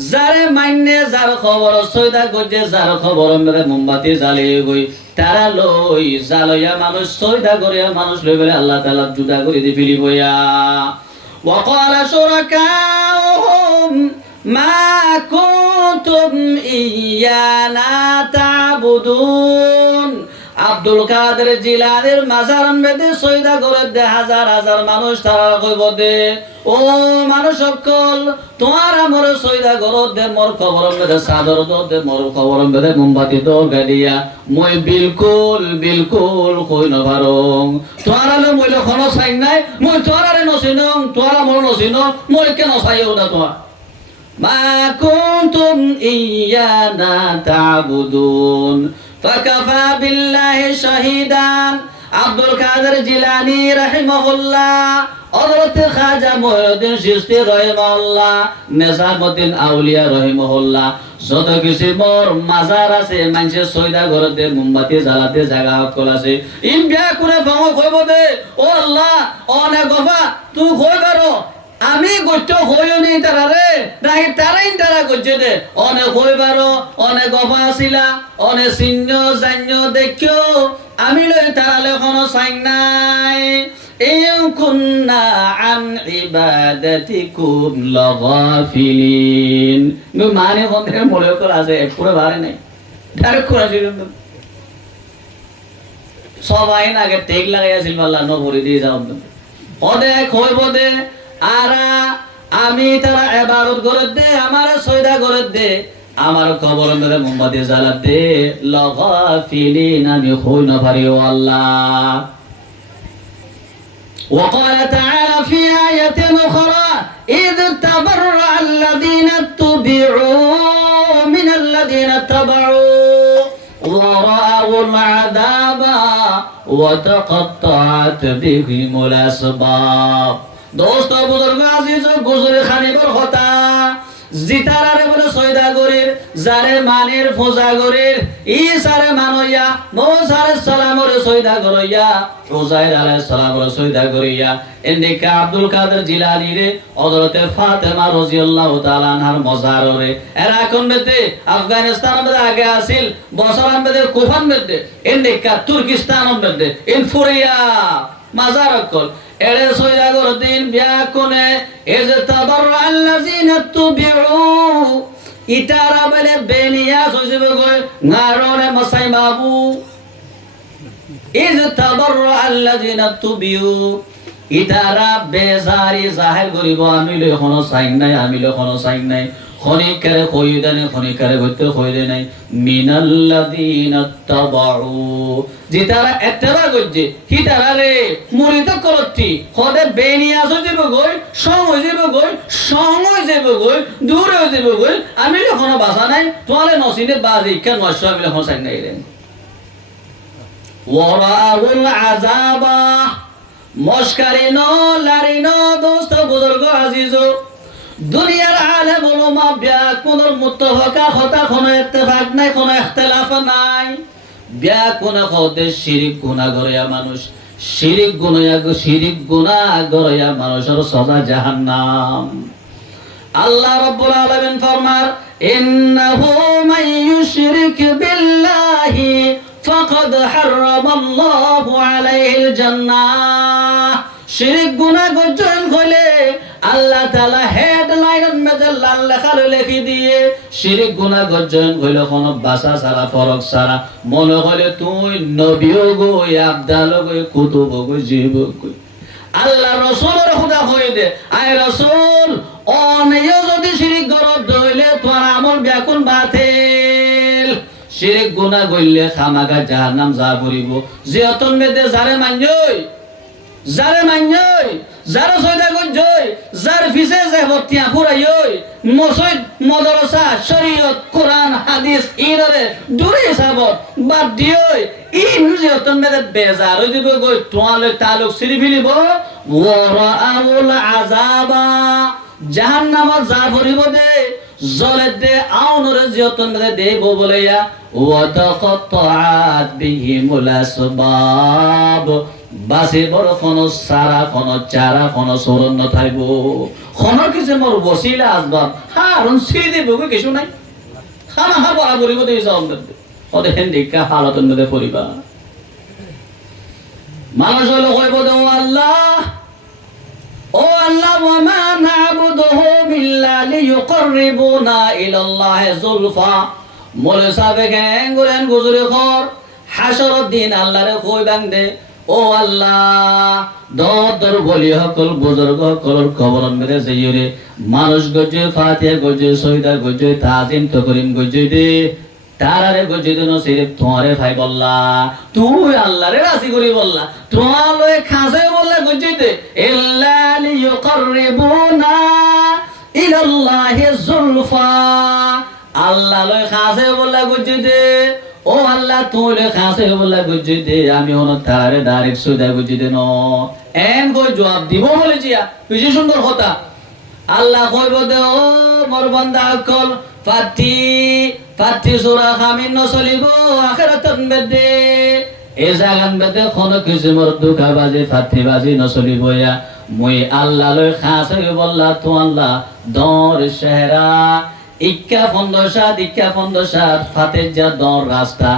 যারে মাইনে যার খবর সয়দা গজে যার খবর মেরে মোমবাতি জ্বালিয়ে গই তারা লই জ্বালইয়া মানুষ সয়দা করিয়া মানুষ লই বলে আল্লাহ তাআলা জুদা করে দি ফিলিবইয়া ওয়াকালা শুরাকাহুম মা কুনতুম ইয়ানা তা'বুদুন আব্দুল কাদের জিলানীর মাজার মেদে সয়দা করে দে হাজার হাজার মানুষ তারা কইব দে ও মানুষ সকল তোমার আমার সয়দা করে দে মোর খবর মেদে সাদর দে মোর খবর মেদে মোমবাতি তো গাড়িয়া মই বিলকুল বিলকুল কই ন পারং তোমার আলে মইলে কোনো সাইন নাই মই তোমার আরে নছিনং তোমার মোর নছিন মই কেন চাইও না তোমার মা কুনতুম ইয়ানা তা'বুদুন ফাকাফা বিল্লাহি শাহিদান আব্দুল কাদের জিলানী রাহিমাহুল্লাহ হযরত খাজা মুঈনুদ্দিন চিশতি রাহিমাহুল্লাহ নিজামউদ্দিন আউলিয়া রাহিমাহুল্লাহ যত কিছু মোর মাজার আছে মানুষের সয়দা ঘরতে মোমবাতি জ্বালাতে জায়গা হকল আছে ইন বিয়া করে ভাঙ কইব দে ও আল্লাহ অনে গফা তুই কই করো আমি গচ্ছ হইও নি তারা রে নাকি তারাই তারা গজ্জে দে অনে কই পারো অনে গফা আসিলা অনে চিহ্ন জান্য দেখিও আমি লই তারালে কোনো সাইন নাই ইন কুন্না আন ইবাদাতিকুম লাগাফিলিন মানে বন্ধে মনে করে আছে পুরো বারে নাই ডাইরেক্ট করে দিলাম সবাই আগে টেক লাগাইছিল আল্লাহ নবরি দিয়ে যাও ওদে কইব দে আরা আমি তারা ইবাদত করে দে আমার সয়দা করে দে আমার খবর মেরে মোমবাতি জ্বালা দে লাগাফিলিন আমি হই না পারি ও আল্লাহ وقال تعالى في آية أخرى إذ تبرأ الذين اتبعوا من الذين اتبعوا ورأوا العذاب وتقطعت بهم الأسباب دوست বুজুর্গ আজিজ গুজরে খানিবার কথা জিতারারে বলে সয়দা গরির যারে মানের পূজা করির ঈসারে মানইয়া মুসা আলাইহিস সালামরে সৈদা করিয়া উযাইর আলাইহিস সালামরে সৈদা করিয়া এদিকে আব্দুল কাদের জিলানী রে হযরতে ফাতেমা রাদিয়াল্লাহু তাআলা আনহার মজারে এরা কোন বেতে আফগানিস্তান মধ্যে আগে আসিল বসরান মধ্যে কুফান মধ্যে এদিকে তুর্কিস্তান মধ্যে ইনফুরিয়া মাজার কল এরে সৈদা করদিন বিয়া কোনে এজ তাবাররা আল্লাযিনা তুবিউ ইতারা বলে বেনিয়া সজিবে গয় নারনে মাসাই বাবু ইজ তাবাররা আল্লাযিনা তুবিউ ইতারা বেজারি জাহের করিব আমি লই কোনো সাইন নাই আমি লই কোনো সাইন নাই খনিকারে কই দেনে খনিকারে গতে কই দে নাই মিনাল্লাযিনা তাবাউ জিতারা এতবা গজে হিতারা রে মুরিদ করতি খদে বেনিয়া সজিবে গয় সময় যাবে গয় সময় যাবে গয় দূরে যাবে গয় আমি লই কোনো বাসা নাই তোলে নসিনে বাজি কেন ওয়াস আমি লই কোনো সাইন নাই রে ওয়ারাউল আযাবা মস্কারিনো লারিনো দোস্ত বুজুর্গ আজিজো দুনিয়ার আলেম উলামা বিয়া কোন মুত্তাফাকা কথা কোন ইত্তেফাক নাই কোন ইখতিলাফ নাই বিয়া কোন খদে শিরিক গুনাহ গরিয়া মানুষ শিরিক গুনাহ গরিয়া মানুষের সাজা জাহান্নাম আল্লাহ রাব্বুল আলামিন ফরমার ইন্নাহু মান ইউশরিক বিল্লাহি ফাকাদ হারামাল্লাহু আলাইহিল জান্নাহ শিরিক গুনাহ গজন হলে আল্লাহ তাআলা হেডলাইনের মধ্যে লাল লেখা লিখি দিয়ে শিরিক গুনাহ গজন হইলো কোন বাসা সারা ফরক সারা মনে হলে তুই নবীও গো আব্দাল গো কুতুব গো জীব গো আল্লাহ রাসূলের খোদা কই দে আয় রাসূল অনেও যদি শিরিক গরদ হইলে তোর আমল ব্যাকুল বাতিল শিরিক গুনাহ কইলে খামাগা জাহান্নাম যা করিব জিয়াতন মেদে যারে মানজই যারা সয়দা গজই যার ফিসে যে ভর্তিয়া ফুরাইই মসজিদ মাদ্রাসা শরীয়ত কোরআন হাদিস ইনরে দূরে সাবত বাদ দিই ইন জিয়াতন মেদে বেজার হই দিব গই তোয়ালে তালুক সিরি ফিলিব ওয়ারাউল আযাবা জাহান্নাম যা ভরিব দে জলে দে আউনরে জিয়াতন মেদে দেব বলেয়া ওয়া তাকাত্তাআত বিহিমুল আসবাব বাসে বড় কোন সারা কোন চারা কোন সরন্ন থাইব কোন কিছু মোর বসিলা আসবাব হারুন সিরি দেব কিছু নাই খানা হা বড় করিব দেই যাও মধ্যে ওদে হেন্দিকা হালতন মধ্যে পরিবা মানুষ হলো কইব দে ও আল্লাহ ওয়া মা না'বুদুহু বিল্লা লিয়ুকররিবুনা ইলাল্লাহি যুলফা মোলে সাবে গেঙ্গুরেন গুজরে খর হাসরের দিন আল্লাহরে কই বাংদে ও আল্লাহ দর বলি হকল বুজুর্গ হকল কবরন মেরে যাইরে মানুষ গজে ফাতিহা গজে সহিদা গজে তাজিম তকরিম গজে দে তারারে গজে দেন সিরিফ তোমারে ভাই বললা তুই আল্লাহরে রাজি করি বললা তোমালয় খাসে বললা গজে দে ইল্লা লিয়ুকররিবুনা ইলাল্লাহি যুলফা আল্লাহ লয় খাসে বললা গজে দে ও আল্লাহ তুলে খাসে বললা গজে দে আমি হন তারে ডাইরেক্ট সুদা গজে দে ন এম কই জবাব দিব বলে জিয়া বেশি সুন্দর কথা আল্লাহ কইব দে ও মোর বান্দা কল ফাতি সূরা খামিন নসলিব আখিরাতন বেদে এ জাগান বেদে কোন কিছু মোর দুকা বাজে ফাতি বাজি নসলিব ইয়া মুই আল্লাহ লয় খাসে বললা তো আল্লাহ দর শহরা ইক্কা ফন্দসাদ ফাতে যা দর রাস্তা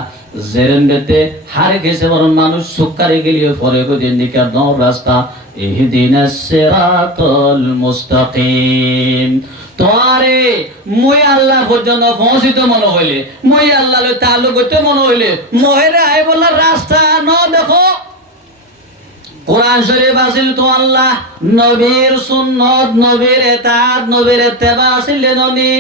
জেরেন্ডেতে হারে গেছে বরং মানুষ সুকারে গেলিয়ে পরে গদিন দিকে দর রাস্তা ইহদিনাস সিরাতাল মুস্তাকিম তোরে মুই আল্লাহ পর্যন্ত পৌঁছিত মনে হইলে মুই আল্লাহ লই তালুক হইতে মনে হইলে মহেরে আই বলা রাস্তা ন দেখো কোরআন শরীফ আসিল তো আল্লাহ নবীর সুন্নত নবীর ইতাআত নবীর ইত্তেবা আসিল ননি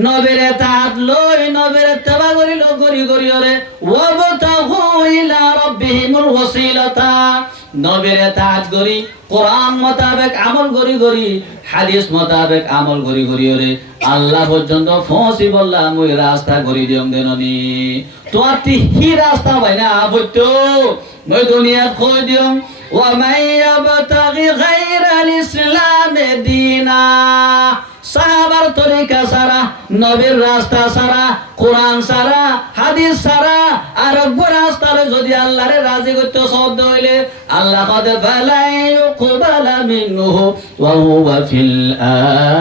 নবীর ইতাআত লই নবীর ইত্তেবা করিল করি ওরে ওয়াবতাহু ইলা রাব্বিহিমুল ওয়াসিলাতা নবীর ইতাআত করি কোরআন মোতাবেক আমল করি হাদিস মোতাবেক আমল করি ওরে আল্লাহ পর্যন্ত পৌঁছি বললা মুই রাস্তা করি দিম দেননি তোরটি হি রাস্তা বাইনা আবতো মই দুনিয়া কই দিম ومن يبتغي غير الإسلام دينا সাহাবার তরিকা ছাড়া, নবীর রাস্তা ছাড়া, কোরআন ছাড়া, হাদিস ছাড়া আর রাস্তারে যদি আল্লাহরে রাজি করতে শব্দ হইলে আল্লাহ কদে ফালাই কুবালা মিনহু ওয়া হুয়া ফিল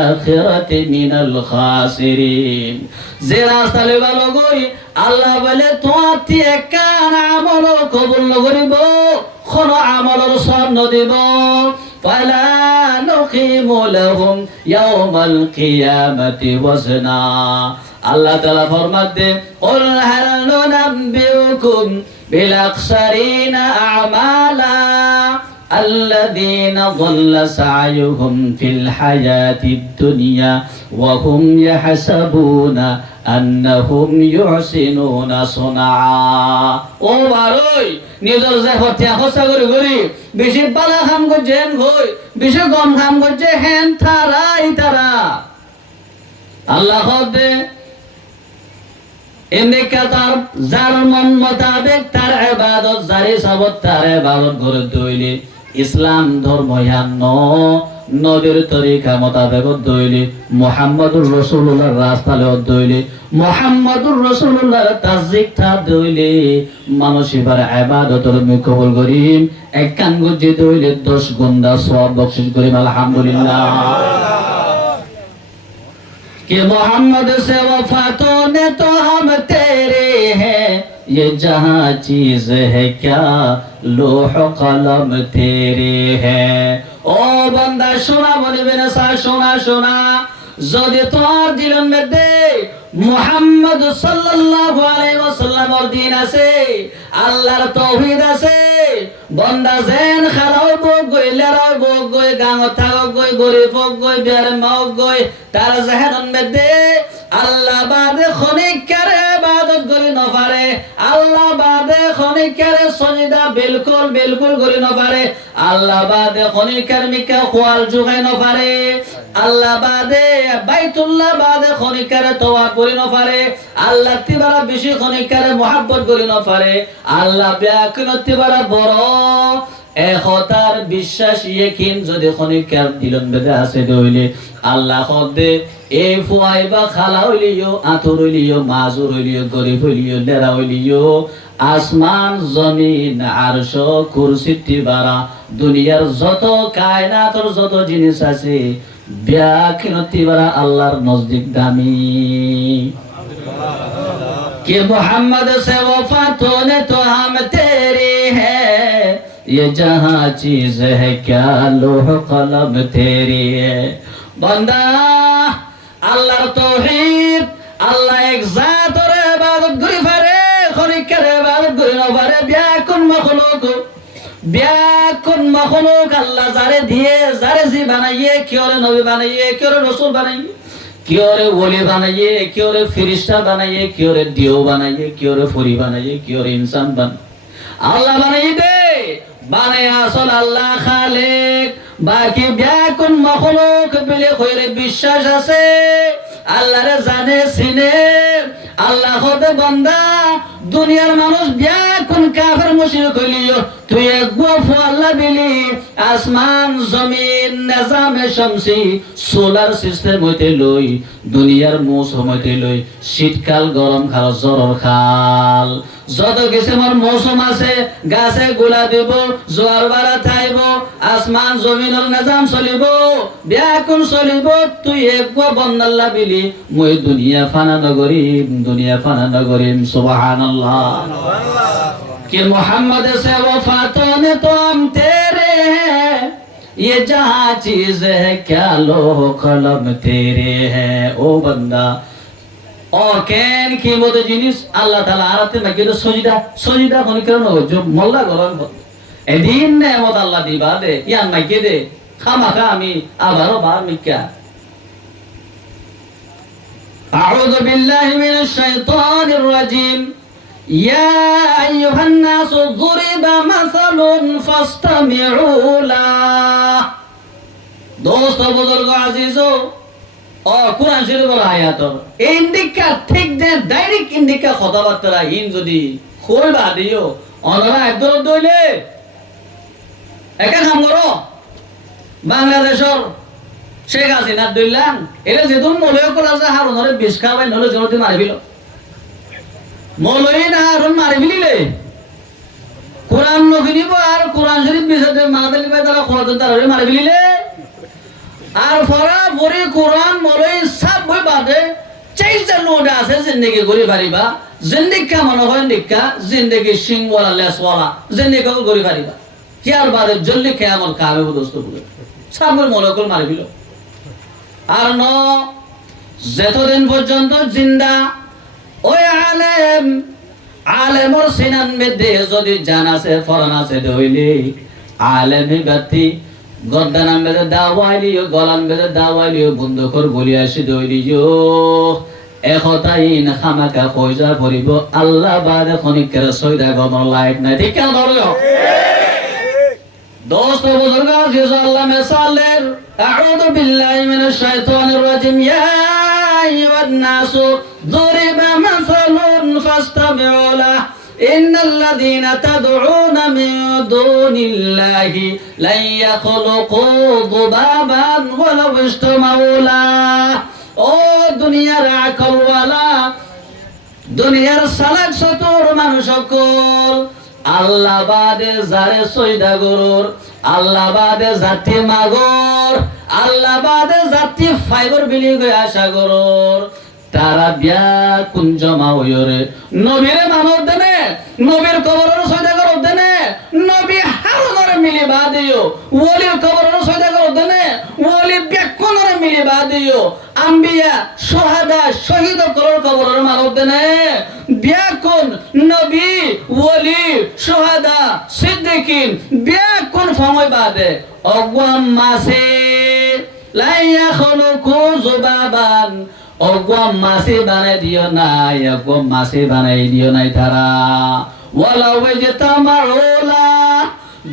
আখিরাতি মিনাল খাসিরিন। যে রাস্তা লইবা লগই আল্লাহ বলে তোমার একান আমল কবুল করিব, কোন আমলের সব নদিব। فلا نقيم لهم يوم القيامة وزنا। আল্লাহ তাআলা ফরমাতে قل هل ننبئكم بالأخسرين أعمالا الذين ضل سعيهم في الحياة الدنيا وهم يحسبون أنهم يحسنون صنعا। ও বারোই নিজের যে হত্যা খসা করে করি বেশি বালা খাম করছে হেন হই, বেশি গম খাম করছে হেন তারা আল্লাহ দে এমনিকা তার যার মন মোতাবেক তার ইবাদত, যারে সাবত তার ইবাদত করে দইলে ইসলাম ধর্ম ইয়ান্ন নবীর তরিকা মোতাবেক দইলে মুহাম্মদুর রাসূলুল্লাহর রাস্তালে দইলে মুহাম্মদুর রাসূলুল্লাহর তাসদিকটা দইলে মানুষ এবার ইবাদতের কবুল করিম। এক কান গজে দইলে 10 গুণা সওয়াব বখশিশ করিম আলহামদুলিল্লাহ। कि मोहम्मद से वफातों ने तो हम तेरे हैं, ये जहाँ चीज है क्या लोह कलम तेरे हैं। ओ बंदा शोना বলবে না সা শোনা শোনা, যদি তোর দিলের মধ্যে মুহাম্মদ সাল্লাল্লাহু আলাইহি ওয়াসাল্লামের দ্বীন আছে, আল্লাহর তাওহীদ আছে, বন্দা যেন খালাও বগ গইলারাও বগ গই গাঁও থাকো গই গরিব বগ গই বিয়ার মাও গই তার জাহান মধ্যে আল্লাহ বাদে খনিকার ইবাদত করি না পারে, আল্লাহ বাদে খনিকার সজদা বিলকুল করি না পারে, আল্লাহ বাদে খনিকার মিকা খোয়াল জুগাই না পারে, আল্লাহ বাদে বাইতুল্লাহ বাদে খনিকার তওয়াব করি না পারে, আল্লাহ তিবারা বেশি খনিকার মুহাব্বত করি না পারে, আল্লাহ ব্যাকুলতি বারা বড় একতার বিশ্বাস ইয়াকিন যদি খনিকার দিলন বেদে আছে দইলে আল্লাহ খদে এই ফুয়াই বা খালা হইলিও আতর হইলিও মাজুর হইলিও গরিব হইলিও ডেরা হইলিও আসমান জমিন আরশ কুরসি বারা দুনিয়ার যত কায়নাতর যত জিনিস আছে ব্যাকিনতি বারা আল্লাহর নজদিক দামি। कि मोहम्मद से वफातों ने तो हम तेरे हैं, ये जहाँ चीज है क्या लोह कलम तेरी है। बंदा अल्लाहर तौहीद अल्लाह एक जात और इबादत करी पारे, खनिकर इबादत करी ना पारे, ব্যাকুন মখলুক আল্লাহ যারে দিয়ে যারে জি বানাইয়ে কিওরে নবী বানাইয়ে কিওরে রাসূল বানাইয়ে কিওরে ওলি বানাইয়ে কিওরে ফেরেশতা বানাইয়ে কিওরে দিও বানাইয়ে কিওরে ফরি বানাইয়ে কিওরে ইনসান আল্লাহ বানাইয়ে দে বানাই আসল আল্লাহ খালিক। বাকি ব্যাকুন মখলুক বিলে কইরে বিশ্বাস আছে আল্লাহরে জানে চিনে। আল্লাহ খোদে বান্দা দুনিয়ার মানুষ ব্যাকুন কাফের মুশরিক হইলিও তুই একবার আল্লাহ বিলি আসমান জমিন নিজামে শামসি সোলার সিস্টেম হইতে লই দুনিয়ার মৌসুম হইতে লই শীতকাল গরম কাল জ্বর কাল যত কিসিমের মৌসুম আছে গাছে গোলা দিব জোয়ার বাড়া থাইব আসমান জমিনের নিজাম চলিব ব্যাকুন চলিব তুই একবার বন্দাল্লাহ বিলি মই দুনিয়া ফানা নগরীম সুবহানাল্লাহ। कि मोहम्मद से वफातों ने तो हम तेरे हैं, ये जहाँ चीज है क्या लोह कलम तेरे हैं। ओ बंदा ओ केन की मत जिनिस अल्लाह ताला आरते मगे तो सजिदा कोन करनो जो मोल्ला गरम एदिन ने मत अल्लाह दिबा दे या मगे दे खामाखा आमी आबारो बार मिक्का। أعوذ بالله من الشيطان الرجيم يا أيها الناس ضرب مثل فاستمعوا له। दोस्त बुजुर्ग आजीजो और कुरान शरीफের আয়াত ইন্ডিকা ঠিক দে ডাইরেক্ট ইন্ডিকা কথাবার্তা ইন যদি কই বাদিও অনরা একদর দইলে একা কাম করো বাংলাদেশের শেখ হাসিনা দইলাম এটা যেদিন মলয় করা যায় হারুনরে বিষ খাওয়াই নলে জনতে মারি ফেল মলয় না হারুন মারি ফেলিলে কোরআন নফিলিব আর কোরআন শরীফ বিষয়ে মাদালি ভাই তারা খোলাতেন তারা মারি ফেলিলে আর ফরা পরে কোরআন মলয় সব বই বাদে চাইছে লোড আছে জিন্দগি গড়ি পারিবা জিন্দিকা মনে হয় নিকা জিন্দগি সিংওয়ালা লেসওয়ালা জিন্দগি গড়ি পারিবা কি আর বাদে জলদি কেমন কাবে দোস্ত বলে সব মলয় করে মারি ফেল আর ন যতদিন পর্যন্ত জিন্দা ওই আলেমর সিনান মধ্যে যদি জান আছে ফরান আছে দইলে আলেমি গাতি গদ্দানাম বেদে দাওয়াইলিও গলান বেদে দাওয়াইলিও বন্ধুকর গলি আসি দইলিও একতাইন খামাকা কইজা পড়িব আল্লাহ বাদে খনিকের সৈদা গমর লাইট নাই ঠিক কেন ধরো دوست بزرگان جزا اللہ مثالر اعوذ باللہ من الشیطان الرجیم یا ایوہ الناس ضرب مثل فاستمعوا له ان الذين تدعون من دون الله لن يخلقوا ذبابا ولو اجتمعوا له او দুনিয়ার আকল ওয়ালা দুনিয়ার সালাক সতর মানুষ সকল আল্লাহ বাদে যারে সৈদা গরুর আল্লাহ বাদে জাতি মাগর আল্লাহ বাদে জাতি ফাইবার বিলি গয় আশা গরুর তারা বিয়া কুঞ্জমা হইরে নবীরে মানব দেনে নবীর কবরের সৈদা গরুর দেনে নবী হারুনরে মিলি বাদিও ওলির কবরের সৈদা গরুর দেনে ওলি বেকুনরে মিলি বাদিও আম্বিয়া সুহাদা শহীদ কবর কবরের মানব দেনে বিয়াকুন নবী ওলি সুহাদা সিদ্দিকিন বিয়াকুন সময় বাদে অগওয়াম মাসে লাইয়া খলকু জুবাবান অগওয়াম মাসে বানাই দিও নাই অগওয়াম মাসে বানাই দিও নাই তারা ওয়ালা ওয়াজতামাউলা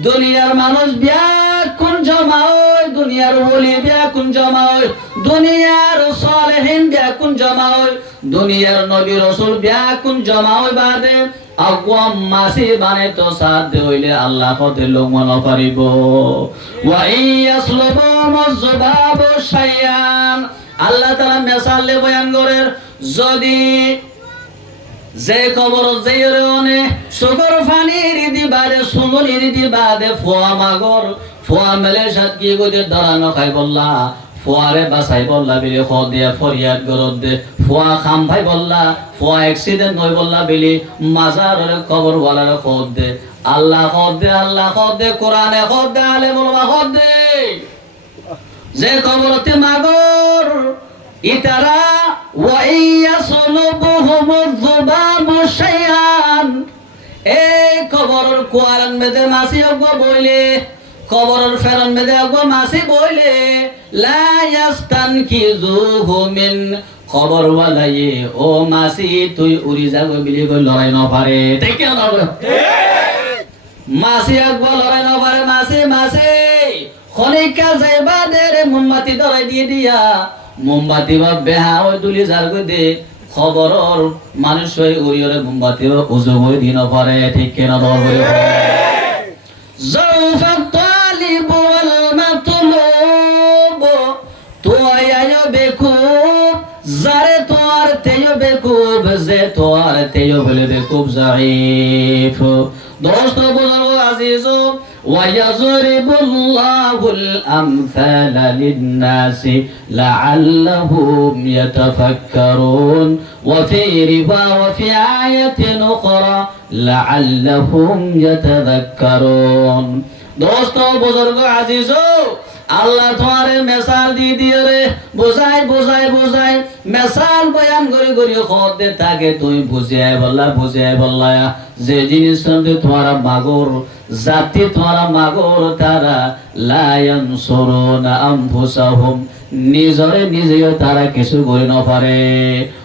দুনিয়ার মানুষ বিয়াকুন জমা হয় দুনিয়ার ওলি বিয়াকুন জমা হয় দুনিয়ার সালেহিন বিয়াকুন জমা হয় দুনিয়ার নবী রাসূল বিয়াকুন জমা হয় বাদে আগওয়াম মাসি বানে তো সাথ হইলে আল্লাহ কতে লঙ্ঘন করিব ওয়া ইয়াসলুবু মুযবাব শাইয়ান আল্লাহ তাআলা মিসালে বয়ান করেন যদি যে কবর যেয়রনে সুগর ফানির দিবারে সুমনির দিবাদে ফোয়া মাগর ফোয়া মেলে সাত কি গদে দাঁড়ানো খাই বললা ফোয়ারে বাসাই বললা বিলি খ দিয়া ফরিয়াদ গরদ দে ফোয়া খাম ভাই বললা ফোয়া অ্যাক্সিডেন্ট নয় বললা বিলি মাজারের কবর ওয়ালার খদ দে আল্লাহ খদ দে কোরআনে খদ দে আলে বলবা খদ দে যে কবরতে মাগর ইতারা ওয়া ইয়াসলুবুহুম যুবাবু শাইআন এই কবরের কোয়ারান মেদে মাসি অগো বইলে কবরের ফেরন মেদে অগো মাসি বইলে লা ইয়াস্তানকিযুহু মিন কবর ওয়ালাই ও মাসি তুই উড়ি যাবে বিলি গো লড়াই ন পারে ঠিক না মাসি অগো লড়াই ন পারে মাসি খনিকা যাইবা দে রে মোমবাতি ধরাই দিয়ে দিয়া মোমবাতি বা বেহা ওই তুলি যার দে খবরর মানুষ হয়ে উড়িয়রে মোমবাতি উজম হয়ে দিন পারে ঠিক কেনা ধরবে জাউফাত তালিব ওয়াল মাতলুব তোয়ায়ো বেকুব জারে তোয়ার তেয়ো বেকুব যে তোয়ার তেয়ো বলে বেকুব জাইফ দোস্ত বুজুর্গ আজিজো ويضرب الله الأمثال للناس لعلهم يتفكرون وفي آية أخرى لعلهم يتذكرون دوستو بزرگ عزیزو আল্লাহ তোমারে মেসাল দি দিয়ে রে বুঝাই মেসাল বয়ান করি খদে তাকে তুই বুঝাই বললা যে জিনিস তোমারা মাগর জাতি তোমারা মাগর তারা লা ইয়ানসুরুনা আনফুসাহুম নিজেও তারা কিছু করে না পারে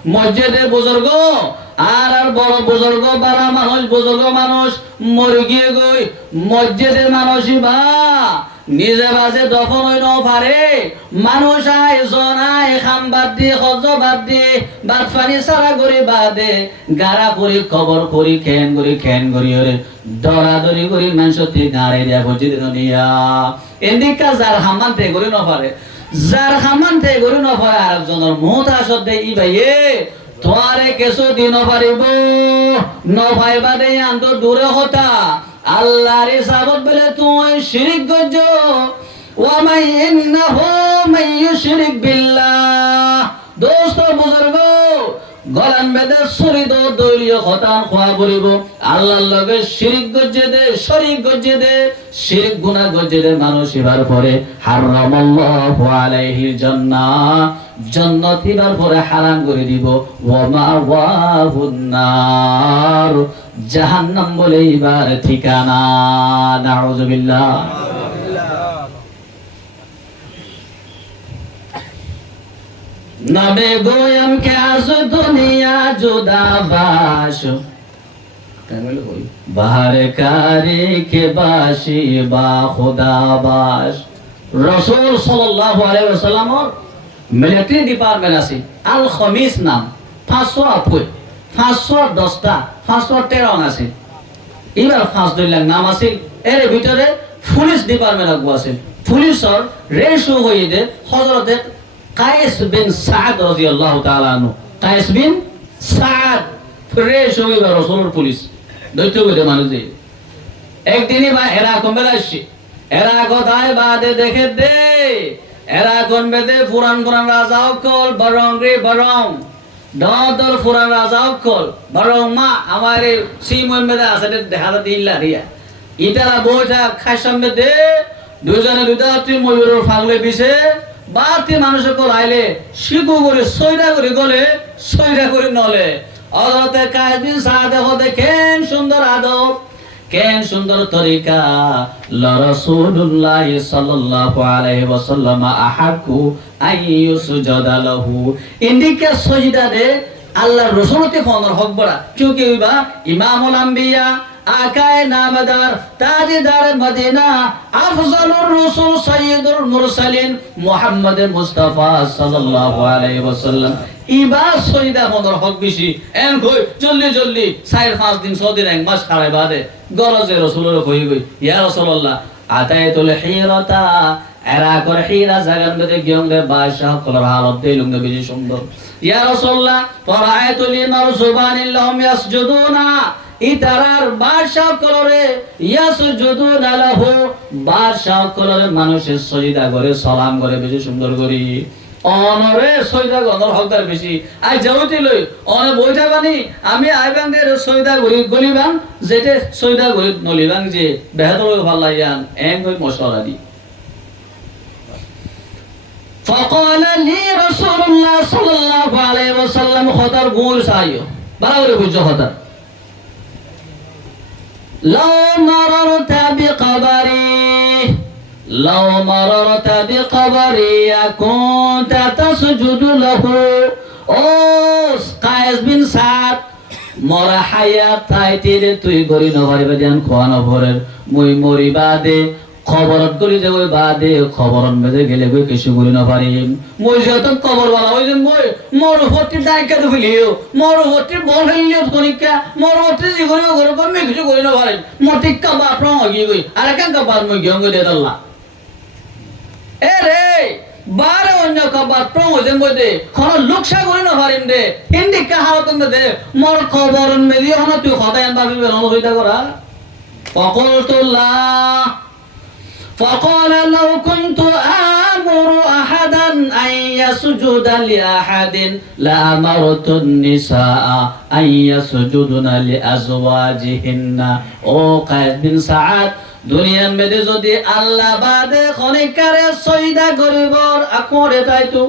মসজিদে বুজুর্গ আর বড় বুজুর্গ বারা বুজুর্গ মানুষ মরে গিয়ে গই মসজিদের মানুষই বা নিজে বাজে দফন হই না পারে মানুষ আয় জনায় খাম বাদ দিয়ে খজ বাদ দিয়ে বাদ পানি সারা করে বাদে গাড়া করি কবর করি খেন করি ওরে দরাদরি করি মানুষ গাড়ে দিয়া ভজি দিন নিয়া এদিকা যার হামান তে করে না পারে যার সামান্তে গরু নফায় আরেকজনের মুহতাসত দে ই ভাইয়ে তোমারে কেসো দিন পারিব নফাই বাদে আন্ত দূরে হতা আল্লাহর হিসাবত বলে তুই শিরিক গজ্জ ওয়ামাই ইন্নাহু মান ইউশরিক বিল্লাহ দোস্ত বুজুর্গ গলান বেদে শরীদ দলীয় খতান খোয়া করিব আল্লাহর লগে শিরিক গজ্জে দে শরীক গজ্জে দে শিরিক গুনাহ গজ্জে দে মানুষ এবার পরে হারামাল্লাহু আলাইহি জান্নাহ জান্নাত এবার পরে হারাম করে দিব ওয়া মাওয়াহুন নার জাহান্নাম বলে এবার ঠিকানা নাউযুবিল্লাহ নবে গোয়ম কে আজ দুনিয়া জুদা বাস বাহার কারে কে বাসি বা খুদা বাস রাসূল সাল্লাল্লাহু আলাইহি ওয়াসাল্লামর মিলিটারি ডিপার্টমেন্ট আছে আল খমিস নাম 508 510টা 513 আছে এবার 5 নাম আছে এর ভিতরে পুলিশ ডিপার্টমেন্ট আছে পুলিশর রেশো হয়ে দে হযরতে কায়েস বিন সাদ রাদিয়াল্লাহু তাআলা আনহু কায়েস বিন সাদ ফ্রেশ হয়ে গেল রাসূলের পুলিশ দৈত্য কইতে মানুষে একদিনই বা এরা কমবে আসছে এরা কথায় বাদে দেখে দে এরা কোনবে দে পুরান রাজা অকল বরং রে বরং দর পুরান রাজা অকল বরং মা আমারে সিমন মেদা আছে দেখা দিল্লা রিয়া ইতারা বইটা খাইসামবে দে দুজনে দুইটা ময়ূরের ফাগলে বিছে বাতি মানুষে কলাইলে শিকু করে সইরা করে গলে সইরা করে নলে অদরতে কায়দিন সাদে হতে কেন সুন্দর আদব কেন সুন্দর তরিকা লা রাসূলুল্লাহ সাল্লাল্লাহু আলাইহি ওয়াসাল্লাম আহাকু আইয়ুসজাদা লাহু ইন্ডিকা সজদা দে আল্লাহর রাসূলতে ফনর হক বড়া কিউকি হইবা ইমামুল আম্বিয়া আকায়ে নামদার তাজদার মদিনা আফজালুর রাসূল সাইয়্যিদুল মুরসালিন মুহাম্মদ মুস্তাফা সাল্লাল্লাহু আলাইহি ওয়াসাল্লাম ইবা সইদা ফনর হক বেশি এন কই জলদি 4-5 দিন 6 দিন এক মাস খাড়াই বাদে গরজে রাসূলের কই গই ইয়া রাসূলুল্লাহ আতায়াতুল হিরাতা এরা করে হিরা জাগান মধ্যে গিয়ংরে বাদশাহ কলর হালত দেইলুম বেশি সুন্দর ইয়া রাসূলুল্লাহ ফারাআতুল মারজুবানিল্লাহুম ইয়াসজুদুনা ইতারার বাদশাহ কলরে ইয়াসজুদুনা লাহু বাদশাহ কলরে মানুষের সজদা করে সালাম করে বেশি সুন্দর করি অনরে সজদা গনর হকদার বেশি আই যাওতি লই অন বইটা বানি আমি আইবাঙ্গের সজদা করি গলিবাং যেতে সজদা করি নলিবাং যে বেহতর ভালাইয়ান এন কই মশলা দি فقال لي رسول الله صلى الله عليه وسلم خطر غور سايو بلاوره বুঝো خطر لو مررت بقبري كنت تسجد له اوس قيس بن سعد মরা হায়াত তাইতে তুই গরি নভারি বাদিয়ান খোয়ানো ভরের মুই মরি বাদে খবরত করি যে ওই বাদে খবরন মেজে গেলে কই কিছু করি না পারি মই যত খবর বলা ওই যে মই মরুভূতি ডাইকা দিলিও মরুভূতি বল হইলিও কনিকা মরুভূতি জি করি ঘর কম কিছু করি না পারি মতিকা বা প্রং গই গই আর কাঙ্কা বাদ মই গঙ্গ দে দল্লা এ রে বারে অন্য খবর প্রং যে মধ্যে কোন লোকসা করি না পারিম দে হিন্দি কা হালত মধ্যে মর খবরন মেলিও না তুই খদায়ান বাবি বেন হইতা করা ফকলতুল্লাহ فقال لو كنت آمر أحدا أن يسجد لأحد لأمرت النساء أن يسجدن لأزواجهن أو قيس بن سعد দুনিয়ার মধ্যে যদি আল্লাহ বাদে খনিকারে সজদা করিবর আকরে তাইতো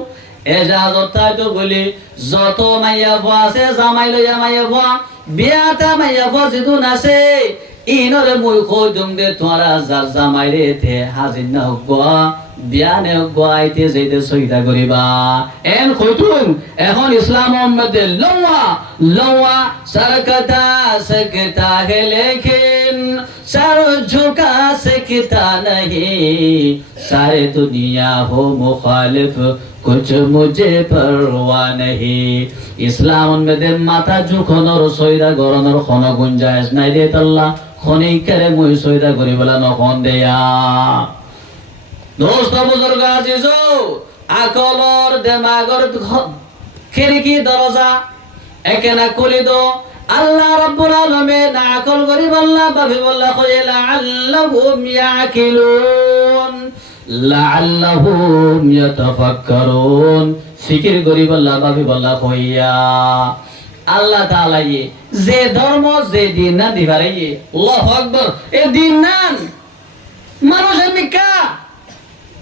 এজাজত তাইতো বলি যত মাইয়া ভুয়া আছে জামাই লইয়া মাইয়া ভুয়া বিয়াটা মাইয়া ভুয়া যেতুন আছে ইনরে মুই খোদুম দে তোরা যার জামাইরে তে হাজির না হগা বিয়ানে গাইতে যাইতে সইদা করিবা এন কইতুম এখন ইসলাম মধ্যে লওয়া সরকতা সকতা হে লেকিন सर झुका सकता नहीं सारे दुनिया हो मुखालिफ कुछ मुझे परवाह नहीं इस्लाम में दे माथा झुकाনোর সইদা গরনের কোন গুঞ্জাইশ নাই রে আল্লাহ খনি করে মুই সইদা করি বলা নখন দেয়া দোস্ত বুজুর্গ আজিজো আকলর দেমাগর খিড়কি দরজা একেনা খুলি দো আল্লাহ রাব্বুল আলামিন আকল করি বললা ভাবি বললা কইলা আল্লাহুম ইয়াকিলুন লাআল্লাহুম ইয়াতাফাক্কারুন ফিকির করি বললা ভাবি বললা কইয়া আল্লাহ তাআলা যে ধর্ম যে দিন না দিবারে আল্লাহু আকবার এ দিন নান মানুষের মিকা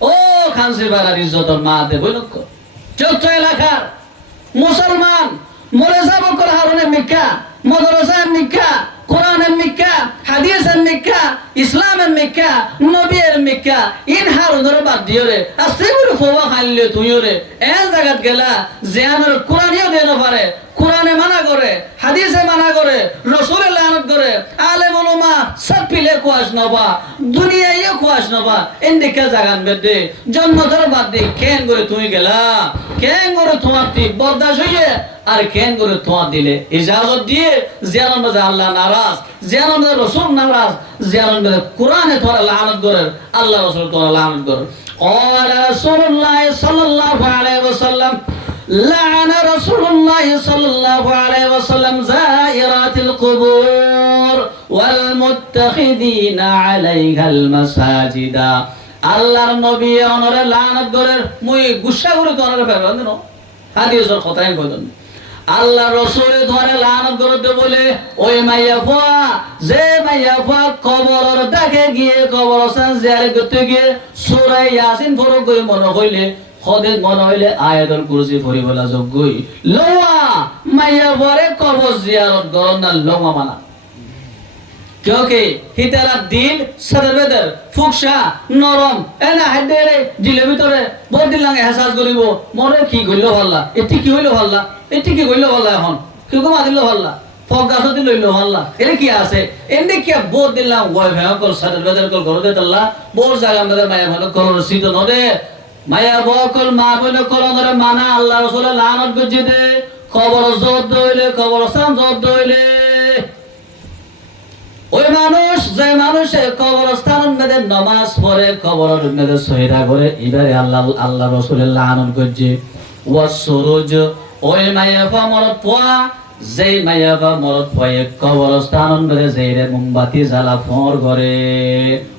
ও খানসি বাড়ার ইজ্জতর মা দেব লক্ষ চৌদ্দ এলাকার মুসলমান মরে যাব করে হারুনের মিকা মাদ্রাসার মিকা কোরআনের মিকা হাদিসের মিকা ইসলামের মিকা নবীর মিকা ইন হারুনের বাদ দিও রে আস্তে করে ফোয়া খাইলে তুইও রে এন জায়গাত গেলা যে আমার কোরআনিও দেন পারে কোরআনে মানা করে হাদিসে মানা করে রাসূলের লানত করে আলেম উলামা সব পিলে কোয়াস নবা দুনিয়ায় কোয়াস নবা এন্ডিকা জাগান বেদে জন্মধর বাদ দি কেন করে তুই গেলা কেন করে তোমার তি বরদাস হইয়ে আর কেন করে তোমার দিলে ইজাজত দিয়ে জিয়ারন বাজে আল্লাহ নারাজ জিয়ারন বাজে রাসূল নারাজ জিয়ারন বাজে কোরআনে তোরা লানত করে আল্লাহ রাসূল তোরা লানত করে قال رسول الله صلى الله عليه وسلم لعن رسول الله صلى الله عليه وسلم زائرات القبور والمتخذين عليها المساجد আল্লাহর নবী ওনারে লানত করে মুই গুসা করে তোরে ফেরন দিনো হাদিসের কথাই কইলেন আল্লাহ রাসূল ধরে লানত করতে বলে ওই মাইয়া ফুয়া যে মাইয়া ফুয়া কবরের দেখে গিয়ে কবরস্থান জিয়ারত করতে গিয়ে সূরা ইয়াসিন পড়ো করে মনে হইলে খোদে মনে হইলে আয়াতুল কুরসি পড়ি বলা যোগ্যই লোয়া মাইয়া পরে কবর জিয়ারত করন না লোয়া মানা क्योंकि हितारा दिल सदरबेदर फुकशा नरम एना हाइदेरे दिले ভিতরে বড় লাগে হাসাস করিব মরে কি কইলো হল্লা এটি কি হইলো হল্লা এটি কি কইলো হল্লা এখন কি কমা দিলো হল্লা ফগাস দিলো হল্লা এর কি আছে এন্ডে কি বড় দিলাম ওই ভয়ঙ্কর সদরবেদর কল করে দেতল্লা বড় জায়গা মধ্যে মায়া মনে করো সিদ্ধ নদে মায়া বকল মা বলে কল ধরে মানা আল্লাহ রাসূল লানত গজে দে খবর জোর দইলে খবর সান জোর দইলে ওই মানুষ যে মানুষে কবরস্থানের মধ্যে নামাজ পড়ে কবরের মধ্যে সহিদা করে এবারে আল্লাহ রাসূলের লানত করছে ওয়াসরুজ ওই মায়াফা মরত পোয়া যেই মায়াফা মরত পয়ে কবরস্থানের মধ্যে যেইরে মোমবাতি জ্বালা ফর করে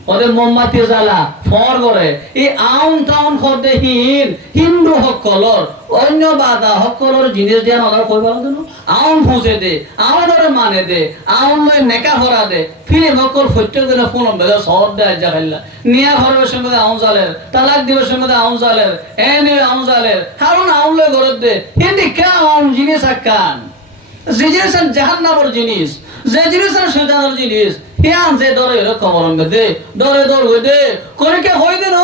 ওদের মোমবাতি জ্বালা ফর করে এই আউন টাউন খদে হিন্দু সকলর অন্য বাদা সকলর জিনিস দিয়া নজর কইবা দেন আউন ফুজে দে আমাদের মানে দে আউন লই নেকা ভরা দে ফিলিম সকল প্রত্যেক দিন ফোন বেলা সব দেয় জাগাইলা নিয়া ঘরের সঙ্গে আউন জালের তালাক দিবের সঙ্গে আউন জালের এনে আউন জালের কারণ আউন লই ঘর দে হিন্দি কা আউন জিনিস আকান যে জিনিস জাহান্নামের জিনিস যে জিনিস শয়তানের জিনিস হিয়ান যে ডরে এর খবর দে ডরে দর হই দে করে কে হই দে ন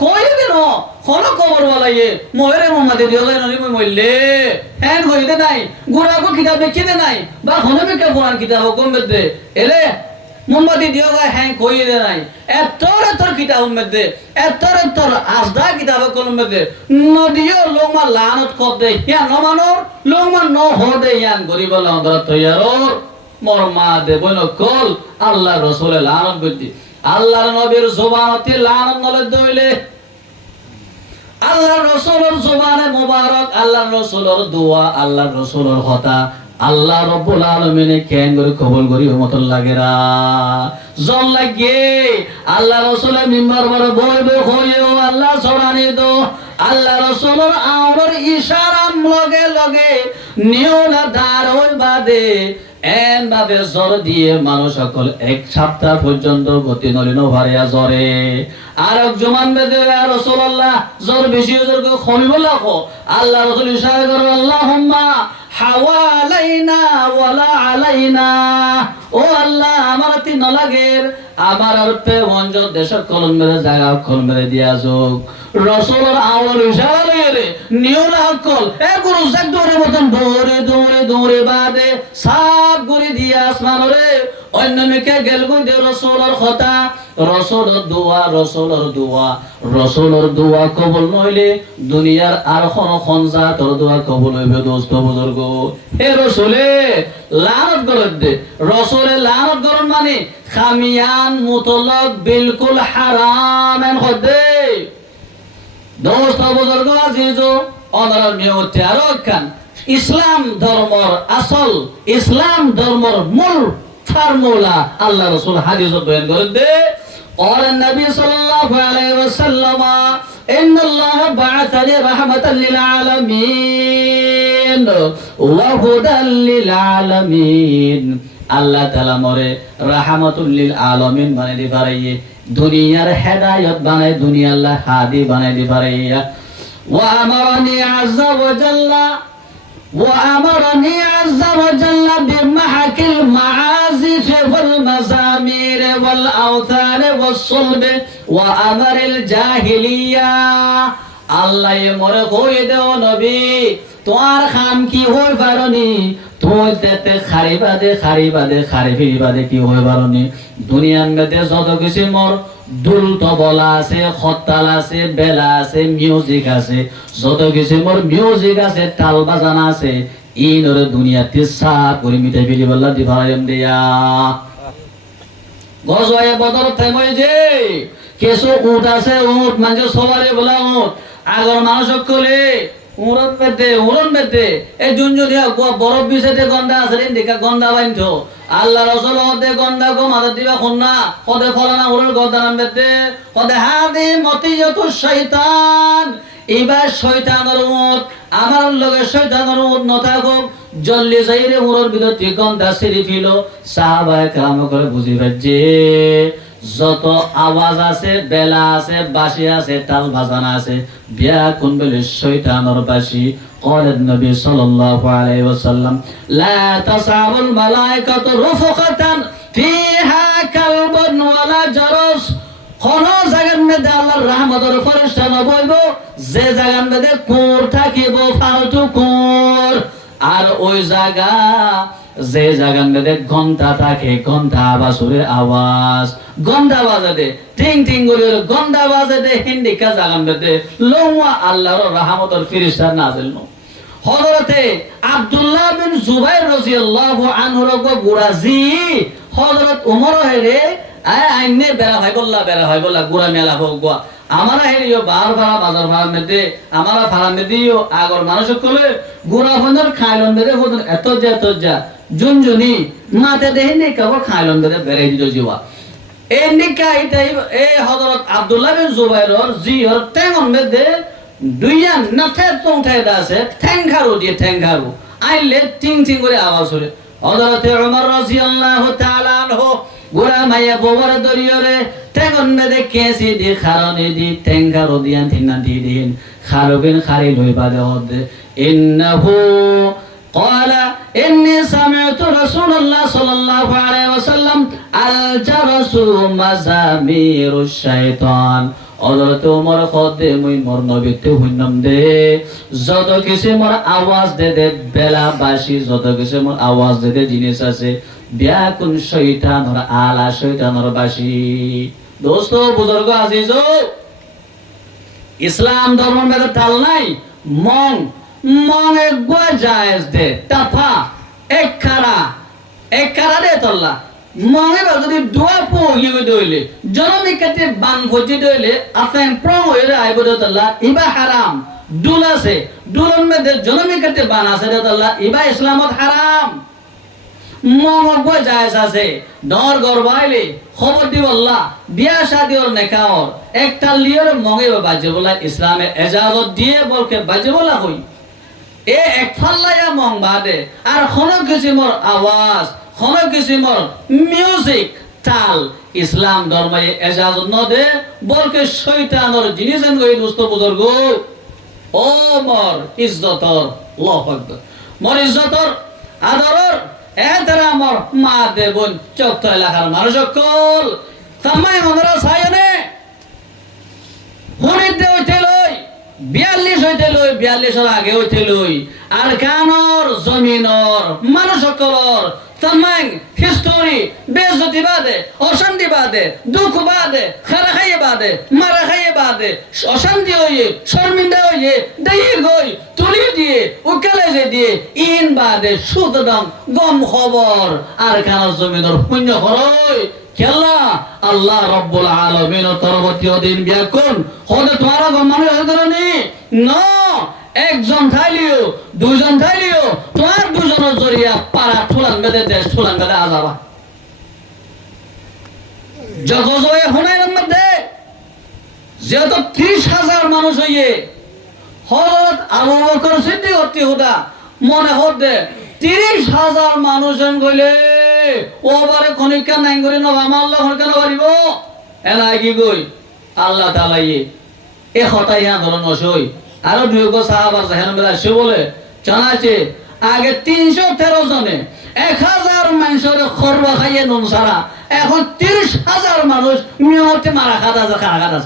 কই দে ন কোন খবর বলাইয়ে ময়রে মোহাম্মদে দিও যায় ননি মইলে হ্যান হই দে নাই গুরাগো কিতাব দেখি দে নাই বা হনবে কে কোরআন কিতাব হুকুম দে এলে মোমবাতি দিও যায় হ্যাঁ কই দে নাই এতর কিতাব মধ্যে এতর আজদা কিতাব কলম মধ্যে নদিও লোকমা লানত কর দে ইয়া নমানোর লোকমা ন হ দে ইয়ান গরিব লন্দর তৈয়ারর মোর মা দে বইন কল আল্লাহ রাসূলের লানত গদি আল্লাহর নবীর জবানতে লানত নলে দইলে আল্লাহর রাসূলের জবানে মোবারক আল্লাহর রাসূলের দোয়া আল্লাহর রাসূলের কথা আল্লাহ রাব্বুল আলামিনে কেন করে কবুল করি মত লাগেরা জন লাগে আল্লাহ রাসূলের মিম্বার বড় বইবে হইও আল্লাহ সরানি দো আল্লাহ রাসূলের আওর ইশারা লগে লগে নিওলা দার হই বাদে এন ভাবে জ্বর দিয়ে মানুষ সকল এক সপ্তাহ পর্যন্ত গতি নলিন ভারিয়া জ্বরে আর জমান বেদে রাসূলুল্লাহ জ্বর বেশি জ্বর কমি বলা কো আল্লাহ রাসূল ইশারা করে আল্লাহুম্মা হাওয়ালাইনা ওয়ালা আলাইনা ও আল্লাহ আমার তি ন লাগের আমার আর পে অঞ্জ দেশের কলম মেরে জায়গা কলম মেরে দিয়া যোগ রাসূলের আওয়ার ইশারা লইরে নিওলা কল এ গুরু জাগ দৌড়ে মতন দৌড়ে দৌড়ে দৌড়ে বাদে সাপ গুরি দিয়া আসমানরে অন্য মেকে গেল গই দে রাসূলের কথা রাসূলের দোয়া কবুল নইলে দুনিয়ার আর কোন খনজা তোর দোয়া কবুল হইবে দোস্ত বুজুর্গ হে রাসূলে লানত গরদ দে রাসূলে লানত গরন মানে খামিয়ান মুতলাক বিলকুল হারাম এন হদে দোস্ত বুজুর্গ আজিজ অনরনীয় তেরো খান ইসলাম ধর্মর আসল ইসলাম ধর্মর মূল ফর্মুলা আল্লাহ রাসূল হাদিসে বয়ান করেন দে قال النبي صلى الله عليه وسلم إن الله بعثني رحمة للعالمين وهدى للعالمين আল্লাহ তাআলা মরে রাহমাতুল লিল আলামিন বানাই দি পারাইয়ে দুনিয়ার হেদায়েত বানাই দুনিয়া আল্লাহ হাদি বানাই দি পারাইয়া ওয়া আমারানি আযজা ওয়া জাল্লা وأمرني عز وجل بمحك المعازف والمزامير والأوثان والصلب وأمر الجاهلية الله يمر قويد ونبي তোমার খাম কি হই পারনি তুই তেতে খারিবাদে কি হই পারনি দুনিয়ার মধ্যে যত কিছু মোর দুল তবলা আছে খত্তাল আছে বেলা আছে মিউজিক আছে যত কিছু মোর মিউজিক আছে তাল বাজানা আছে ইনরে দুনিয়াতে সাপ করে মিটাই ফেলি বল্লা দি ভাড়াইম দিয়া গজওয়ে বদর থাইমই যে কেসো উট আছে উট মানে সবারে বলা উট আগর মানুষ কলে উড়ন বেদে এই জুনজুনিয়া বরফ বিছেতে গন্ডা আছে রে দেখা গন্ডা বাইনতো আল্লাহ রাসূল হতে গন্ডা গো মাদা দিবা খুননা কদে ফলানা উড়ন গদানাম বেদে কদে হাদি মতিয়াতু শয়তান এবার শয়তানের মত আমার লগে শয়তানের মত নথাকো জল্লি যাইরে উড়ন ভিতর গন্ডা সিরি ফিল সাহাবায়ে কেরাম করে বুঝি পাচ্ছে যত আওয়াজ আছে বেলা আছে বাঁশি আছে তাল বাজানা আছে বিয়া কোন বলে শয়তানের বাঁশি قال النبي صلى الله عليه وسلم لا تصعب الملائكة رفقة فيها كلب ولا جرس কোন জায়গার মধ্যে আল্লাহর রহমতের ফেরেশতা নবইব যে জায়গার মধ্যে কুকুর থাকিব ফালতু কুকুর আর ওই জায়গা যে জায়গার মধ্যে ঘন্টা থাকে ঘন্টা বাসুরের আওয়াজ ঘন্টা বাজে দে টিং টিং করে ঘন্টা বাজে দে হিন্দিকা জায়গার মধ্যে লওয়া আল্লাহর রহমতের ফেরেশতা নাযিল ন হযরতে আব্দুল্লাহ বিন জুবাইর রাদিয়াল্লাহু আনহু রগ গুরাজি হযরত ওমর হেরে আইনে বেরা হয় বললা গুরা মেলা হোক গো আমারা হেরিও বার ভাড়া বাজার ভাড়া মেদে আমারা ভাড়া মেদিও আগর মানুষ কলে গুরা ফন্দর খাইলন মেদে হদন এত যা জুনজুনি মাতে দেহিনি কাবর খাইলন মেদে বেরাই দিত জিওয়া এই নিকা এটাই এই হযরত আব্দুল্লাহ বিন জুবাইরর জিহর তেমন মেদে দুইয়া নাথে তোংথায় আছে ঠ্যাংখারু আইলে টিং টিং করে আওয়াজ হরে হযরত ওমর রাদিয়াল্লাহু তাআলা আনহু গোরা মাইয়া ববর দরিয়রে তেগন মেদে কেসি দি খারনে দি ঠ্যাংখারু দিয়ান থিনা দি দিন খারবিন খারি লই বাদে হদে ইন্নাহু قال إني سمعت رسول الله صلى الله عليه وسلم الجرس مزامير الشيطان হযরত ওমর খদে মুই মোর নবীতে হইনাম দে যত কিছু মোর আওয়াজ দে বেলা বাসি যত কিছু মোর আওয়াজ দে জিনিস আছে বিয়াকুন শয়তানর আলা শয়তানর বাসি দোস্ত বুজুর্গ আজিজ ইসলাম ধর্ম মেরে তাল নাই মং এক গো জায়েজ দে তাফা এক খারা দে তল্লা মনে যদি দোয়া পো ইয়ে দইলে জনমি কাতে বান ভজি দইলে আপেন প্রং হইরে আইব দতল্লা ইবা হারাম দুল আছে দুলন মধ্যে জনমি কাতে বান আছে দতল্লা ইবা ইসলামত হারাম মগ গো জায়েজ আছে দর গরবাইলে খবর দিব আল্লাহ বিয়া শাদি ওর নেকাও একটা লিয়র মগে বাজে বলা ইসলামে ইজাজত দিয়ে বলকে বাজে বলা হই এ এক ফাল্লায়া মং বাদে আর কোনো কিসিমর আওয়াজ কোনো কিসিমর মিউজিক তাল ইসলাম ধর্মে ইজাজত ন দে বলকে শয়তানর জিনিসেন গই দোস্ত বুজুর্গ ও মর ইজ্জতর আল্লাহু আকবার মর ইজ্জতর আদরর এহতরামর মা দেবন চক্ত এলাকার মানুষ সকল তামাই আমরা সায়নে হুনিতে হইতে লই 42 হইতে লই 42 আগে হইতে লই আর কানর জমিনর মানুষ সকলর তামাং হিস্টোরি বেজতি বাদে অশান্তি বাদে দুঃখ বাদে খারা খাইয়ে বাদে মারা খাইয়ে বাদে অশান্তি হইয়ে শর্মিন্দা হইয়ে দেই গই তুলি দিয়ে উকালে যে দিয়ে ইন বাদে সুদদম গম খবর আর কানর জমিনর পুণ্য করই কেলা আল্লাহ রব্বুল আলামিন পরবর্তী দিন বিয়াকুন হতে তোমারা মানুষ ধরনি ন একজন খাইলিও দুজন খাইলিও তোমার দুজনের জরিয়া পাড়া ঠুলান বেঁধে দেশ ঠুলান বেঁধে আজাবা জগজয়ে হুনাইনের মধ্যে যেহেতু 30,000 মানুষ হইয়ে হযরত আবু বকর সিদ্দিক হতে হুদা মনে হতে 30,000 মানুষ গইলে ওবারে খনিকা নাই করে নবা মাল্লা খনিকা নবারিব এলাই কি কই আল্লাহ তাআলা এ হতা ইয়া ধরন নসই আর দুইগো সাহাবার জাহান বেলা সে বলে জানাছে আগে 313 জনে 1000 মানুষের খরবা খাইয়ে নুন সারা এখন 30,000 মানুষ নিয়মতে মারা খাদা খানা খাদা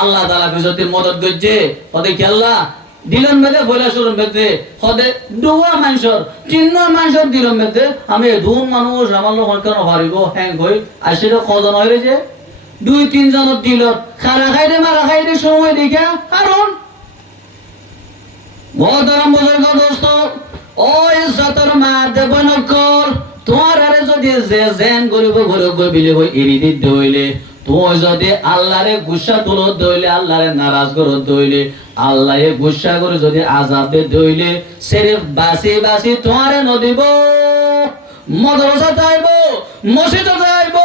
আল্লাহ তাআলা বিজতি মদত গজ্জে ওদে কি আল্লাহ দিলন মেদে বইলা শুরু মেদে হদে দুয়া মানুষের চিহ্ন মানুষের দিলন মেদে আমি দুন মানুষ আমার লোক কেন পারিব হ্যাঁ কই আসির কজন হইরে যে 2-3 জনের দিলত খানা খাইতে মারা খাইতে সময় দেখা কারণ মহতরম বুজুর্গ দোস্ত ও ইজ্জতের মা দেব নকল তোমার আরে যদি যে জেন করিব ঘরে গই বিলে গই এরি দিতে হইলে তুই যদি আল্লাহরে গুসা তুলত দইলে আল্লাহরে নারাজ করত দইলে আল্লাহে গুসা করে যদি আযাব দে দইলে সিরফ বাসি বাসি তোমারে নদিব মাদ্রাসা আইব মসজিদে আইব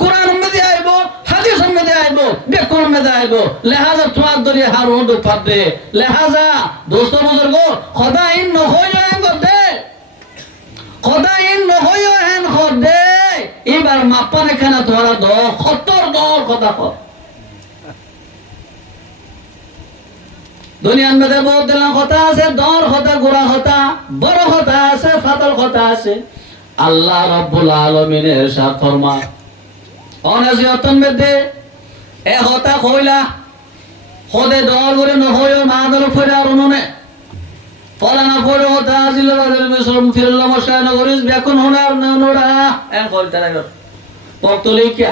কোরআন মধ্যে আইব হাদিস মধ্যে আইব বেকুর মধ্যে আইব লিহাজা তোমার দরি হারুন দু পাবে লিহাজা দোস্ত বুজুর্গ খোদাই নহয় এন গদে খোদাই নহয় এন গদে এবার মাপানে খানা তোমার দ 70 দর কথা কর দুনিয়ার মধ্যে বহুত দিলাম কথা আছে দর কথা গোড়া কথা বড় কথা আছে ফাতল কথা আছে আল্লাহ রাব্বুল আলামিনের ارشاد ফরমা অনাজিয়াতন মধ্যে এ কথা কইলা খোদে দর করে নহয় মা দর ফরে আর ননে ফলানা ফরে কথা আজিল বাজার মিশর ফিরল্লা মশায়না করিস বেকুন হোনার ননোরা এন কইতা তারা পক্তলি কি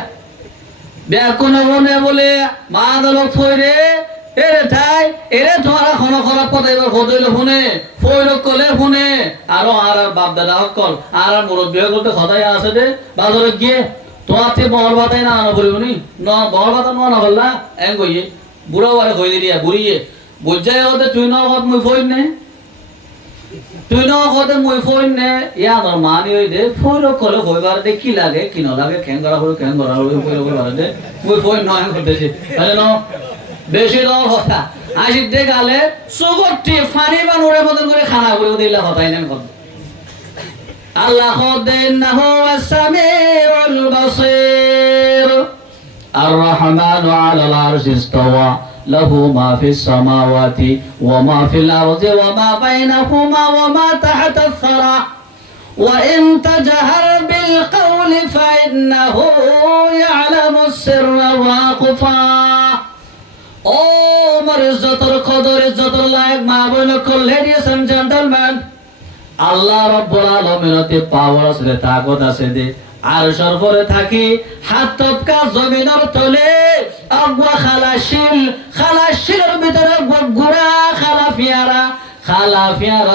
বেকুন হনে বলে মা দর ফরে এরে ঠাই এরে তোমার কোন খারাপ কথা এবার হদইল ফোনে ফইল কলে ফোনে আর বাপ দাদা হকল আর মুরব্বি হকল সদাই আছে দে বাজারে গিয়ে তোমাতে বহর বাতাই না আনা বলিবনি ন বহর বাতা না বললা এন কইয়ে বুড়ো বারে কই দিয়া বুড়িয়ে বুঝাই হতে তুই ন কত মুই ফইন নে তুই ন কত মুই ফইন নে ইয়া আমার মানি হই দে ফইল কলে কইবার দে কি লাগে কি ন লাগে কেন করা হলো কেন করা হলো ফইল কইবার দে মুই ফইন ন এন করতেছি তাহলে ন বেশি দর কথা আসিক দে গালে সুগটি ফানি বানুরে মতন করে খানা করে দিলা কথাই নেন কথা আল্লাহ খোদেনহু ওয়াস-সামিউল বাসীর আর-রাহমানু আলাল আরশি ইসতাওয়া লাহু মা ফিস সামাওয়াতি ওয়া মা ফিল আরদি ওয়া মা বাইনাহুমা ওয়া মা তাহতা আস-সারা ওয়া ইন তাজহার বিল কওলি ফাইন্নাহু ইয়ালামুস সিররা ওয়া আখফা ও আমার ইজ্জতের কদর ইজ্জতের লায়ক মা বোন লেডিস এন্ড জেন্টলম্যান আল্লাহ রাব্বুল আলামিনতে পাওয়ার আছে তাকত আছে দে আর সরফরে থাকি হাত তপকা জমিনের তলে আগwa খালাশিলের ভিতরে গুড়া খালাফিয়ারা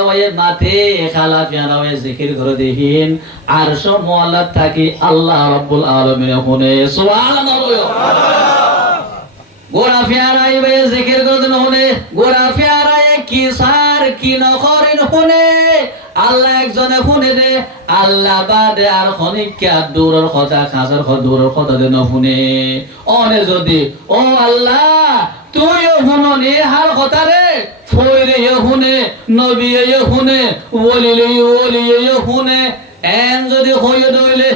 ওয়ে মাতে খালাফিয়ারা ওয়ে জিকির করে দেখিন আর সব মোয়াল্লাত থাকি আল্লাহ রাব্বুল আলামিন শুনে সুবহানাল্লাহ গোরা ফিয়ারাই বে জিকির করতেন হনে গোরা ফিয়ারাই কি সার কি নখরিন হনে আল্লাহ একজনে শুনে দে আল্লাহ বাদে আর খনিকা দূরের কথা খাসার দূরের কথা দে নশুনে অনে যদি ও আল্লাহ তুইও শুননি হার কথা রে ফইরে শুনে নবীয়ে শুনে ওলিয়ে শুনে এন যদি হইয়ে দইলে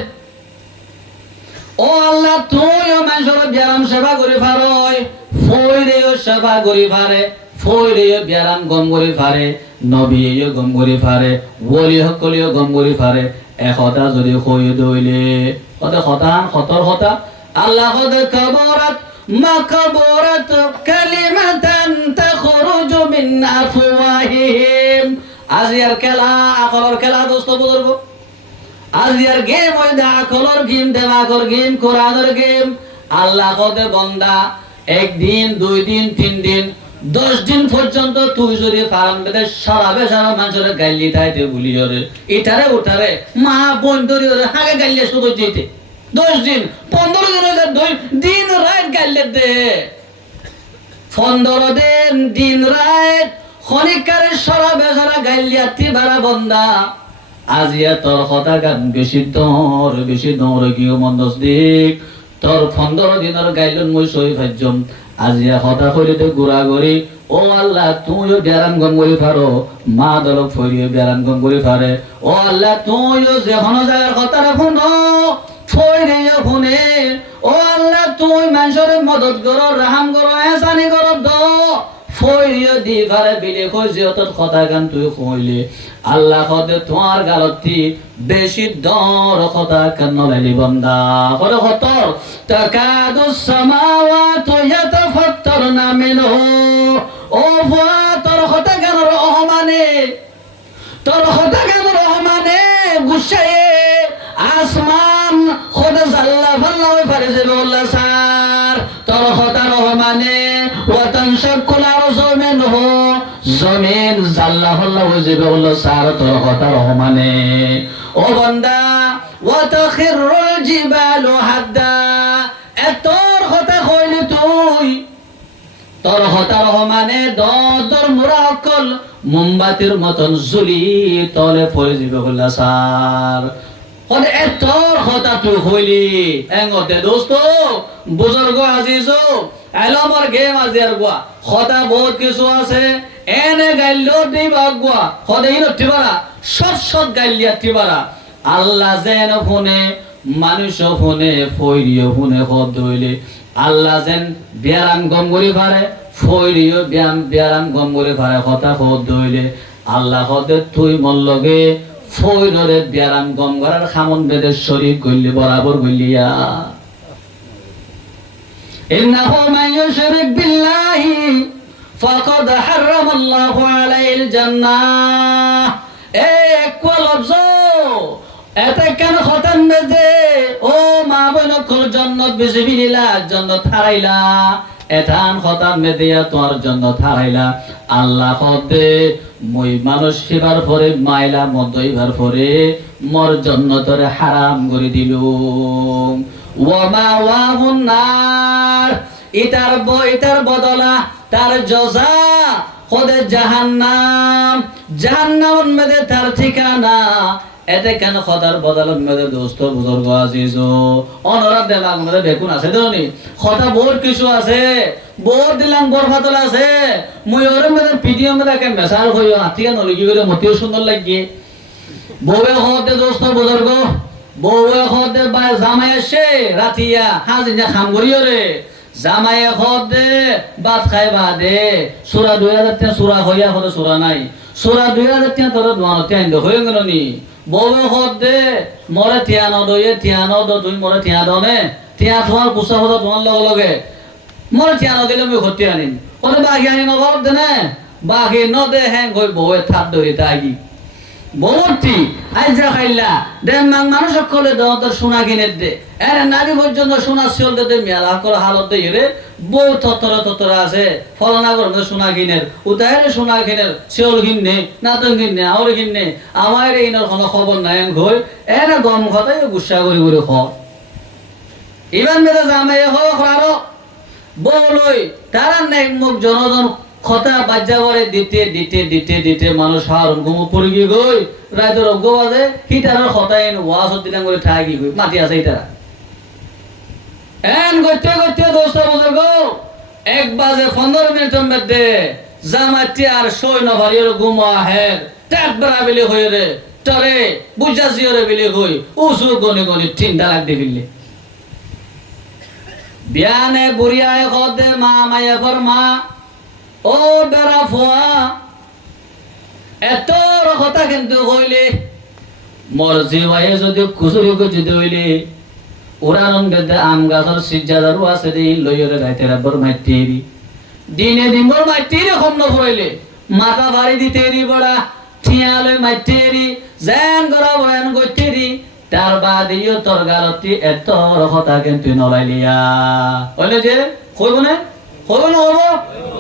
ও আল্লাহ তুইও মানুষের ব্যায়াম সেবা করি পারই ফইরেও সেবা করি পারে ফইরেও ব্যায়াম গম করি পারে নবীও গম করি পারে ওলি সকলেও গম করি পারে একতা যদি কই দইলে কত খতান খতর কথা আল্লাহ কদ কবরত মাকবরত কালিমাতান তাখরুজু মিন আফওয়াহিহিম আজিয়ার খেলা আকলর খেলা দোস্ত বুজুর্গ আজিয়ার গেম ওই আকলর গেম দেমাগর গেম কোরআনের গেম আল্লাহ কদে বান্দা একদিন দুই দিন তিন দিন 10 দিন পর্যন্ত তুই যদি ফারাম বেদে সারাবে সারা মানুষের গাইলি তাইতে ভুলি রে এটারে ওটারে মা বোন ধরি রে হাগে গাইলে শুধু যেতে 10 দিন 15 দিন হয়ে যায়, দিন রাত গাইলে দে 15 দিন দিন রাত খনিকারে সরা বেজারা গাইলিয়াতি বারা বন্দা আজিয়া তোর কথা গান বেশি দর কিও মন্দস দিক তোর 15 দিনের গাইলন মই সই ভাজ্যম আজিয়া কথা কইতে গুড়া গড়ি ও আল্লাহ তুইও বেরান গঙ্গলি পারো মা দলক ফরিয়ে বেরান গঙ্গলি পারে ও আল্লাহ তুইও যেখানে জায়গার কথা রাখুন ফরিয়ে শুনে ও আল্লাহ তুই মানুষের মদত করো রাহাম করো এহসানি করো দ ফরিয়ে দি পারে বিলে কই যে অত কথা গান তুই কইলে আল্লাহ কদে তোমার গালতি বেশি দর কথা কেন লাইলি বান্দা করে খতর তাকাদুস সামাওয়াতু ইয়াতাফাত্তারনা মিনহু ও ফুয়া তোর কথা কেন রহমানে তোর কথা কেন রহমানে গুসায়ে আসমান খোদা জাল্লা ফাল্লা ওই পারে যে বল্লা স্যার তোর কথা রহমানে ওয়াতানশাকুল আরশু মিনহু জমিন জাল্লা ফাল্লা ওই যে বল্লা স্যার তোর কথা রহমানে ও বান্দা ওয়াতাখিরুল জিবালু হাদ্দা তোর কথা কইলি তুই তোর কথা রহমানে দর মুরা অকল মোমবাতির মতন জ্বলি তলে পড়ে যাবে বললা স্যার তোর কথা তুই হইলি এঙ্গতে দোস্ত বুজুর্গ আজিজ এলমর গেম আজি আর গোয়া কথা বহুত কিছু আছে এনে গাইলো দিবা গোয়া খদে ইনো টিবারা সব গাইলিয়া টিবারা আল্লাহ যেন ফোনে মানুষ ফোনে ফইরিও ফোনে শব্দ হইলে আল্লাহ যেন বিয়ারাম গম করি পারে ফইরিও বিয়ারাম গম করি পারে কথা শব্দ হইলে আল্লাহ হদে তুই মন লগে ফইররে বিয়ারাম গম করার খামন বেদে শরীক গইলি বরাবর গইলিয়া ইন্নাহু মান ইউশরিক বিল্লাহি ফাকাদ হারামাল্লাহু আলাইহিল জান্নাহ এক লফজ এতে কেন খতম যে ও মা বোন কোন জান্নাত বিসমিল্লাহ জান্নাত হারাইলা এথান খতম দিয়া তোমার জান্নাত হারাইলা আল্লাহ কতে মই মানুষ সেবার পরে মাইলা মদইবার পরে মোর জান্নাতরে হারাম করে দিলুম ওয়া মা ওয়াহুন নার ইতার বদলা তার জজা খোদে জাহান্নাম মধ্যে তার ঠিকানা এতে কেন খদার বদলত মধ্যে দোস্ত বুজুর্গ আজিজ অনরাত দেলাং মধ্যে দেখুন আছে দেনি কথা বহুত কিছু আছে বহুত দিলাম বরফাতল আছে মই ওর মধ্যে ভিডিও মধ্যে কেন মেসাল হইও আতিকা নলিকি করে মতিও সুন্দর লাগে বউয়ে হতে দোস্ত বুজুর্গ বউয়ে হতে বা জামাই এসে রাতিয়া হাজিনা খাম করিও রে জামাই হতে ভাত খাই বাদে সূরা 2000 সূরা হইয়া হতে সূরা নাই সূরা 2000 তোর দোয়ানতে আইন্দ হয়ে গেল নি বউয়ে হতে মরে তিয়ানো তুই মরে তিয়া দনে তিয়া তোমার কুসা হতে তোমার লগে মরে তিয়ানো দিলে মই ঘটি আনিম ওতে বাকি আনি নগর দেনে বাকি নদে হ্যাং হই বউয়ে থাপ ধরি তাগি বউটি আইজা খাইলা দেন মানুষ কলে দর সোনা কিনে দে এর নারী পর্যন্ত সোনা শিওল দে মেলা করে হালত দে রে বউ ততরা আছে ফলনা করে সোনা কিনের উতাইরে সোনা কিনের শিওল কিনে নাতন কিনে আর কিনে আমার এইনর কোনো খবর নাই গই এনে গম খতাই গুসা করে খ ইমান মেদা জামাই হোক আরো বউ লই তারা নাই মুখ জনজন কথা বাজ্যা করে দিতে মানুষ হারন ঘুমো পড়ে গিয়ে গই রাইতের অজ্ঞ বাজে হিটারের কথা এন ওয়াজ দিলাম করে ঠাকি গই মাটি আছে হিটারা এন গইতে দোস্ত বুজুর্গ 1 বাজে 15 মিনিটের মধ্যে জামাতি আর সই নভারির ঘুমা হের টাট বরাবলি হই রে তরে বুঝাসিও রে বিলি হই উসু গনি ঠিন্ডা লাগ দিবিলে বিয়ানে বুড়িয়ায় কদে মা মায়া ফরমা ও বেড়া ফোয়া এত কথা কিন্তু হইলে মোর জিবাই যদি খুচুরি যদি হইলে উড়ান গেতে আম গাছর সিজাদারও আছে রে লইরে রাইতে রাবর মাইতেরি দিনে দিনবর মাইতেরি কম নফরইলে মাথা ভারী দিতেরি বড়া ঠিয়ালে মাইতেরি জান গরা বয়ান গইতেরি তার বাদিও তোর গালতি এত কথা কিন্তু নলাইলিয়া কইলে যে কইবনে কইবনে হবো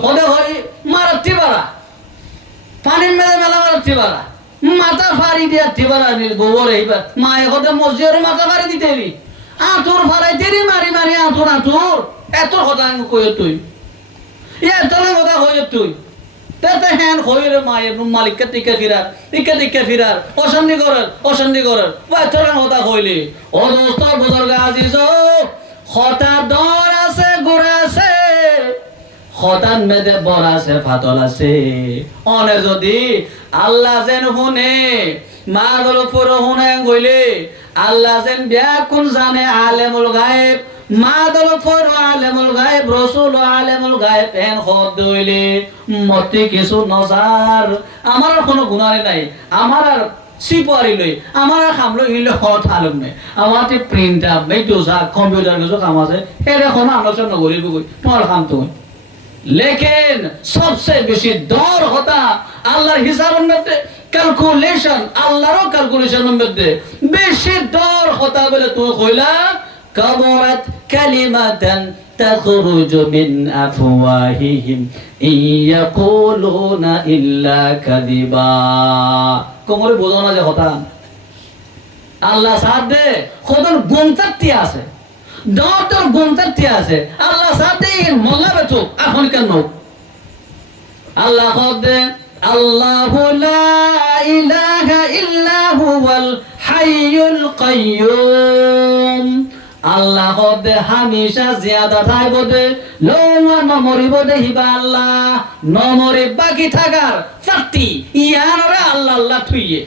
ওদের হই মারতি বাড়া পানি মেলে মেলা মারতি বাড়া মাথা ফাড়ি দিয়া তিবারা নিল গোবর এইবার মা এখতে মসজিদের মাথা ফাড়ি দিতেবি আঁতুর ফারাই তেরি মারি মারি আঁতুর আঁতুর এত কথা কই তুই এত কথা কই তুই তাতে হ্যান কইরে মায়ের মালিককে টিকে ফিরার অশান্তি করার এত কথা কইলি ও দোস্ত বুজুর্গ আজিজ হতা দর আছে গোড়া আছে হতান মেদে বর আছে ফাতল আছে অনে যদি আল্লাহ যেন শুনে মা দল পুরো শুনে গইলে আল্লাহ যেন ব্যাকুল জানে আলেমুল গায়েব মা দল পুরো আলেমুল গায়েব রসুল আলেমুল গায়েব এন হদ দইলে মতে কিছু নজার আমার আর কোনো গুণারে নাই আমার আর সিপারি লই আমার আর খামলো ইলে হত আলম নাই আমার তে প্রিন্ট আপ এই দোসা কম্পিউটার কিছু কাম আছে এর এখন আলোচনা নগরিব কই তোমার কাম তো लेकिन सबसे বেশি দর হতা আল্লাহর হিসাবের মধ্যে ক্যালকুলেশন আল্লাহরও ক্যালকুলেশনের মধ্যে বেশি দর হতা বলে তো কইলা কাবরাত কালিমাতান তাখরুজু মিন আফওয়াহিহিম ইয়াকুলুনা ইল্লা কাযিবা কোমরে বোঝো না যে হতা আল্লাহ সাথ দে খোদন গুণতাতি আছে দর গুণতাতি আছে আল্লাহ সাথে মোল্লা বেচো এখন কেন আল্লাহ খোদে আল্লাহু লা ইলাহা ইল্লা হুয়াল হাইয়ুল কাইয়ুম আল্লাহ খোদে হামেশা জিয়াদা থাকব দে লওয়া নমরিব দে হিবা আল্লাহ নমরে বাকি থাকার শক্তি ইয়ানরে আল্লাহ আল্লাহ থুইয়ে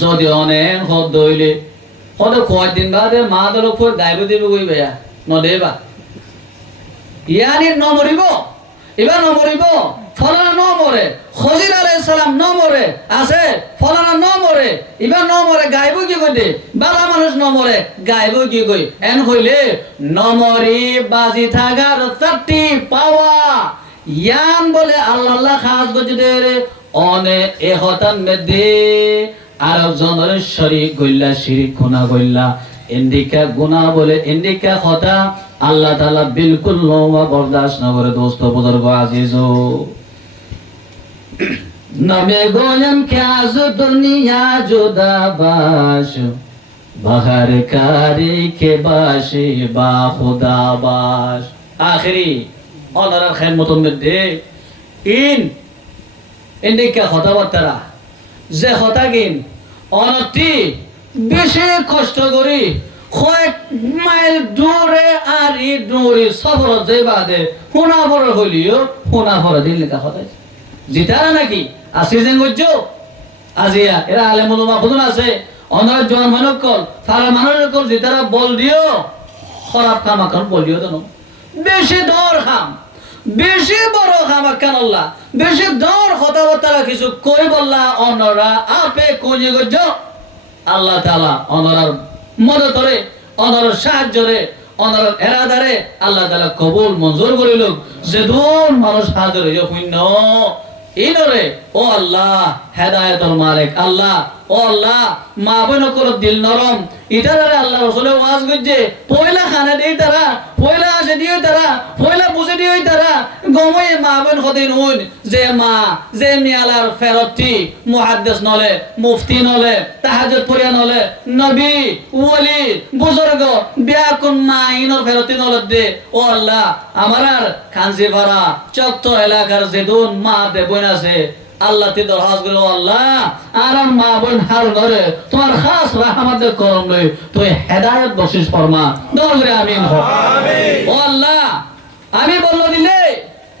যদি অনেক হদ দইলে হদে কয়দিন বাদে মা দল উপর গাইব দেবে কই ভাইয়া নদেবা ইয়ানি নমরিব এবার নমরিব ফলানা নমরে খজির আলাইহিস সালাম নমরে আছে ফলানা নমরে এবার নমরে গাইব কি কইতে বালা মানুষ নমরে গাইব কি কই এন কইলে নমরি বাজি থাকার চারটি পাওয়া ইয়ান বলে আল্লাহ আল্লাহ খাস গজদে অনে এ হতান মেদে আর জনের শরীক গইল্লা শিরিক গুনাহ গইল্লা ইন্দিকা গুনাহ বলে ইন্দিকা হতা আল্লাহ তাআলা বিলকুল লোমা বরদাস্ত না করে দোস্ত বুজুর্গ আজিজো নামে গোয়ম কে আজ দুনিয়া জুদা বাস বাহার কারে কে বাসে বা খুদা বাস আখরি অনার খেদমতের মধ্যে ইন্দিকা হতা বার্তারা যে হতাগিন অনতি বেশি কষ্ট করি কয়েক মাইল দূরে আর ই দূরে সফর যে বাদে হোনা ফর হইলিও হোনা ফর দিন লেখা হতাই জিতারা নাকি আসি যেন গজ্জ আজিয়া এরা আলেমুল উলামা খুদুন আছে অনার জন মানক কল সারা মানুষের কল জিতারা বল দিও খারাপ কাম এখন বল দিও তো বেশি দর খাম বেশি বড় খামাকান আল্লাহ বেশি দর কথাবার্তা কিছু কই বললা অনরা আপে কই গজ আল্লাহ তাআলা অনরার মদতরে অনরার সাহায্যরে অনরার এরাদারে আল্লাহ তাআলা কবুল মঞ্জুর করিল যে দূর মানুষ হাজির হইয়া শূন্য ইনরে ও আল্লাহ হেদায়েতের মালিক আল্লাহ ও আল্লাহ মা বোনকর দিল নরম ইতারে আল্লাহ রাসূল ওয়াজ গজে পয়লা খানা দেই তারা পয়লা আসে দিই তারা পয়লা বুঝে দিই তারা গময়ে মা বোন খদিন হইন যে মা যে মিয়ালার ফেরতি মুহাদ্দিস নলে মুফতি নলে তাহাজ্জুদ পড়িয়া নলে নবী ওলি বুজুর্গ বিয়াকুন মা ইনর ফেরতি নলে দে ও আল্লাহ আমারার খানজিপাড়া চক্ত এলাকার যেদুন মা দে বোন আছে আল্লাহ তে দরখাস্ত করে আল্লাহ আর মা বোন হাল করে তোমার খাস রহমতের করম লই তুই হেদায়েত বখিশ ফরমা দররে আমিন হ আমিন ও আল্লাহ আমি বলল দিলে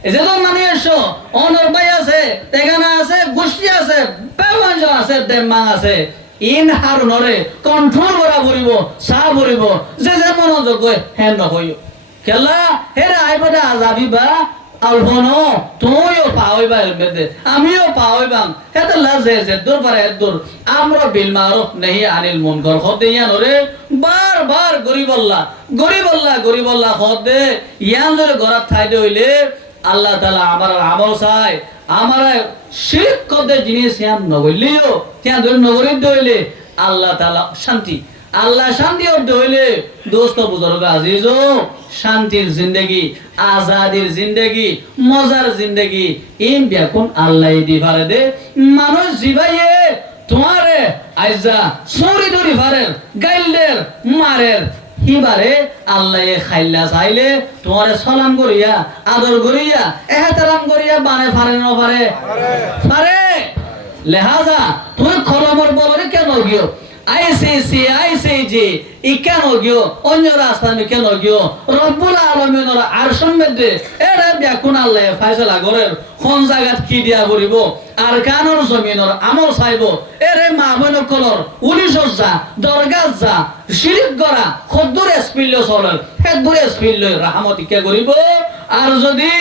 যেজন মানে এসো অনর ভাই আছে তেগানা আছে গোষ্ঠী আছে বেওয়াঞ্জ আছে দেমা আছে ইন হার নরে কন্ট্রোল করা পড়িব সা পড়িব যে যে মনোযোগ হেন নকইও কেলা হেরা আইবাদা আজাবি বা আলফনো তুইও পাওইবা এলবেদে আমিও পাওইবাম হেতে লাজে যে দূর পারে দূর আমরা বিল মারুফ নেহি আনিল মুনকার খদিয়া নরে বারবার গরিব আল্লাহ খদে ইয়ান জরে গরাত থাইদে হইলে আল্লাহ তাআলা আমার আমল চাই আমার শিরক কদে জিনিস ইয়ান নগলিওতিয়ান ধরে নগরিত হইলে আল্লাহ তাআলা শান্তি আল্লাহ শান্তি অর্ধ হইলে দোস্ত বুজুর্গ আজিজো শান্তির জিন্দেগি আজাদির জিন্দেগি মজার জিন্দেগি ইন দেখুন আল্লাহ দি পারে দে মানুষ জিবাইয়ে তোমারে আইজা সরি দরি ফারের গাইলের মারের হিবারে আল্লাহ খাইলা চাইলে তোমারে সালাম করিয়া আদর করিয়া এহতারাম করিয়া বানে ফারে না পারে পারে লেহাজা তুই খলমর বলরে কেন গিও আইসিসি ই কেন গিও অন্য রাস্তা আমি কেন গিও রব্বুল আলামিনের আরশের মধ্যে এরা ব্যাকুন আল্লাহ ফয়সালা করেন কোন জায়গাত কি দিয়া করিব আর কানর জমিনের আমল চাইব এরে মা বোন কলর উলিশর যা দরগাহ যা শিরিক করা খদ্দুর এসপিল চলে ফেদুর এসপিল রাহমত কে করিব আর যদি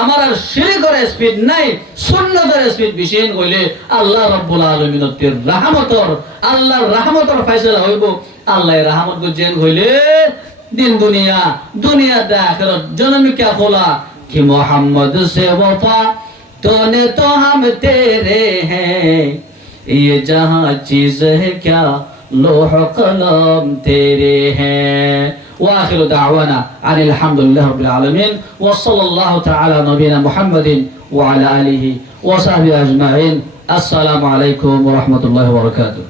আমার আর শিরিকের স্পিড নাই সুন্নতের স্পিড বেশি হইলে আল্লাহ রাব্বুল আলামিনের রাহমতর আল্লাহর রাহমতর ফয়সালা হইব আল্লাহ रहमत को जेन होइले दिन दुनिया दा आखिरत जन्म क्या खोला कि मोहम्मद से वफा तूने तो हम तेरे हैं ये जहां चीज है क्या लोह कलम तेरे हैं واخر دعوانا ان الحمد لله رب العالمين وصلى الله تعالى نبينا محمد وعلى اله وصحبه اجمعين السلام عليكم ورحمه الله وبركاته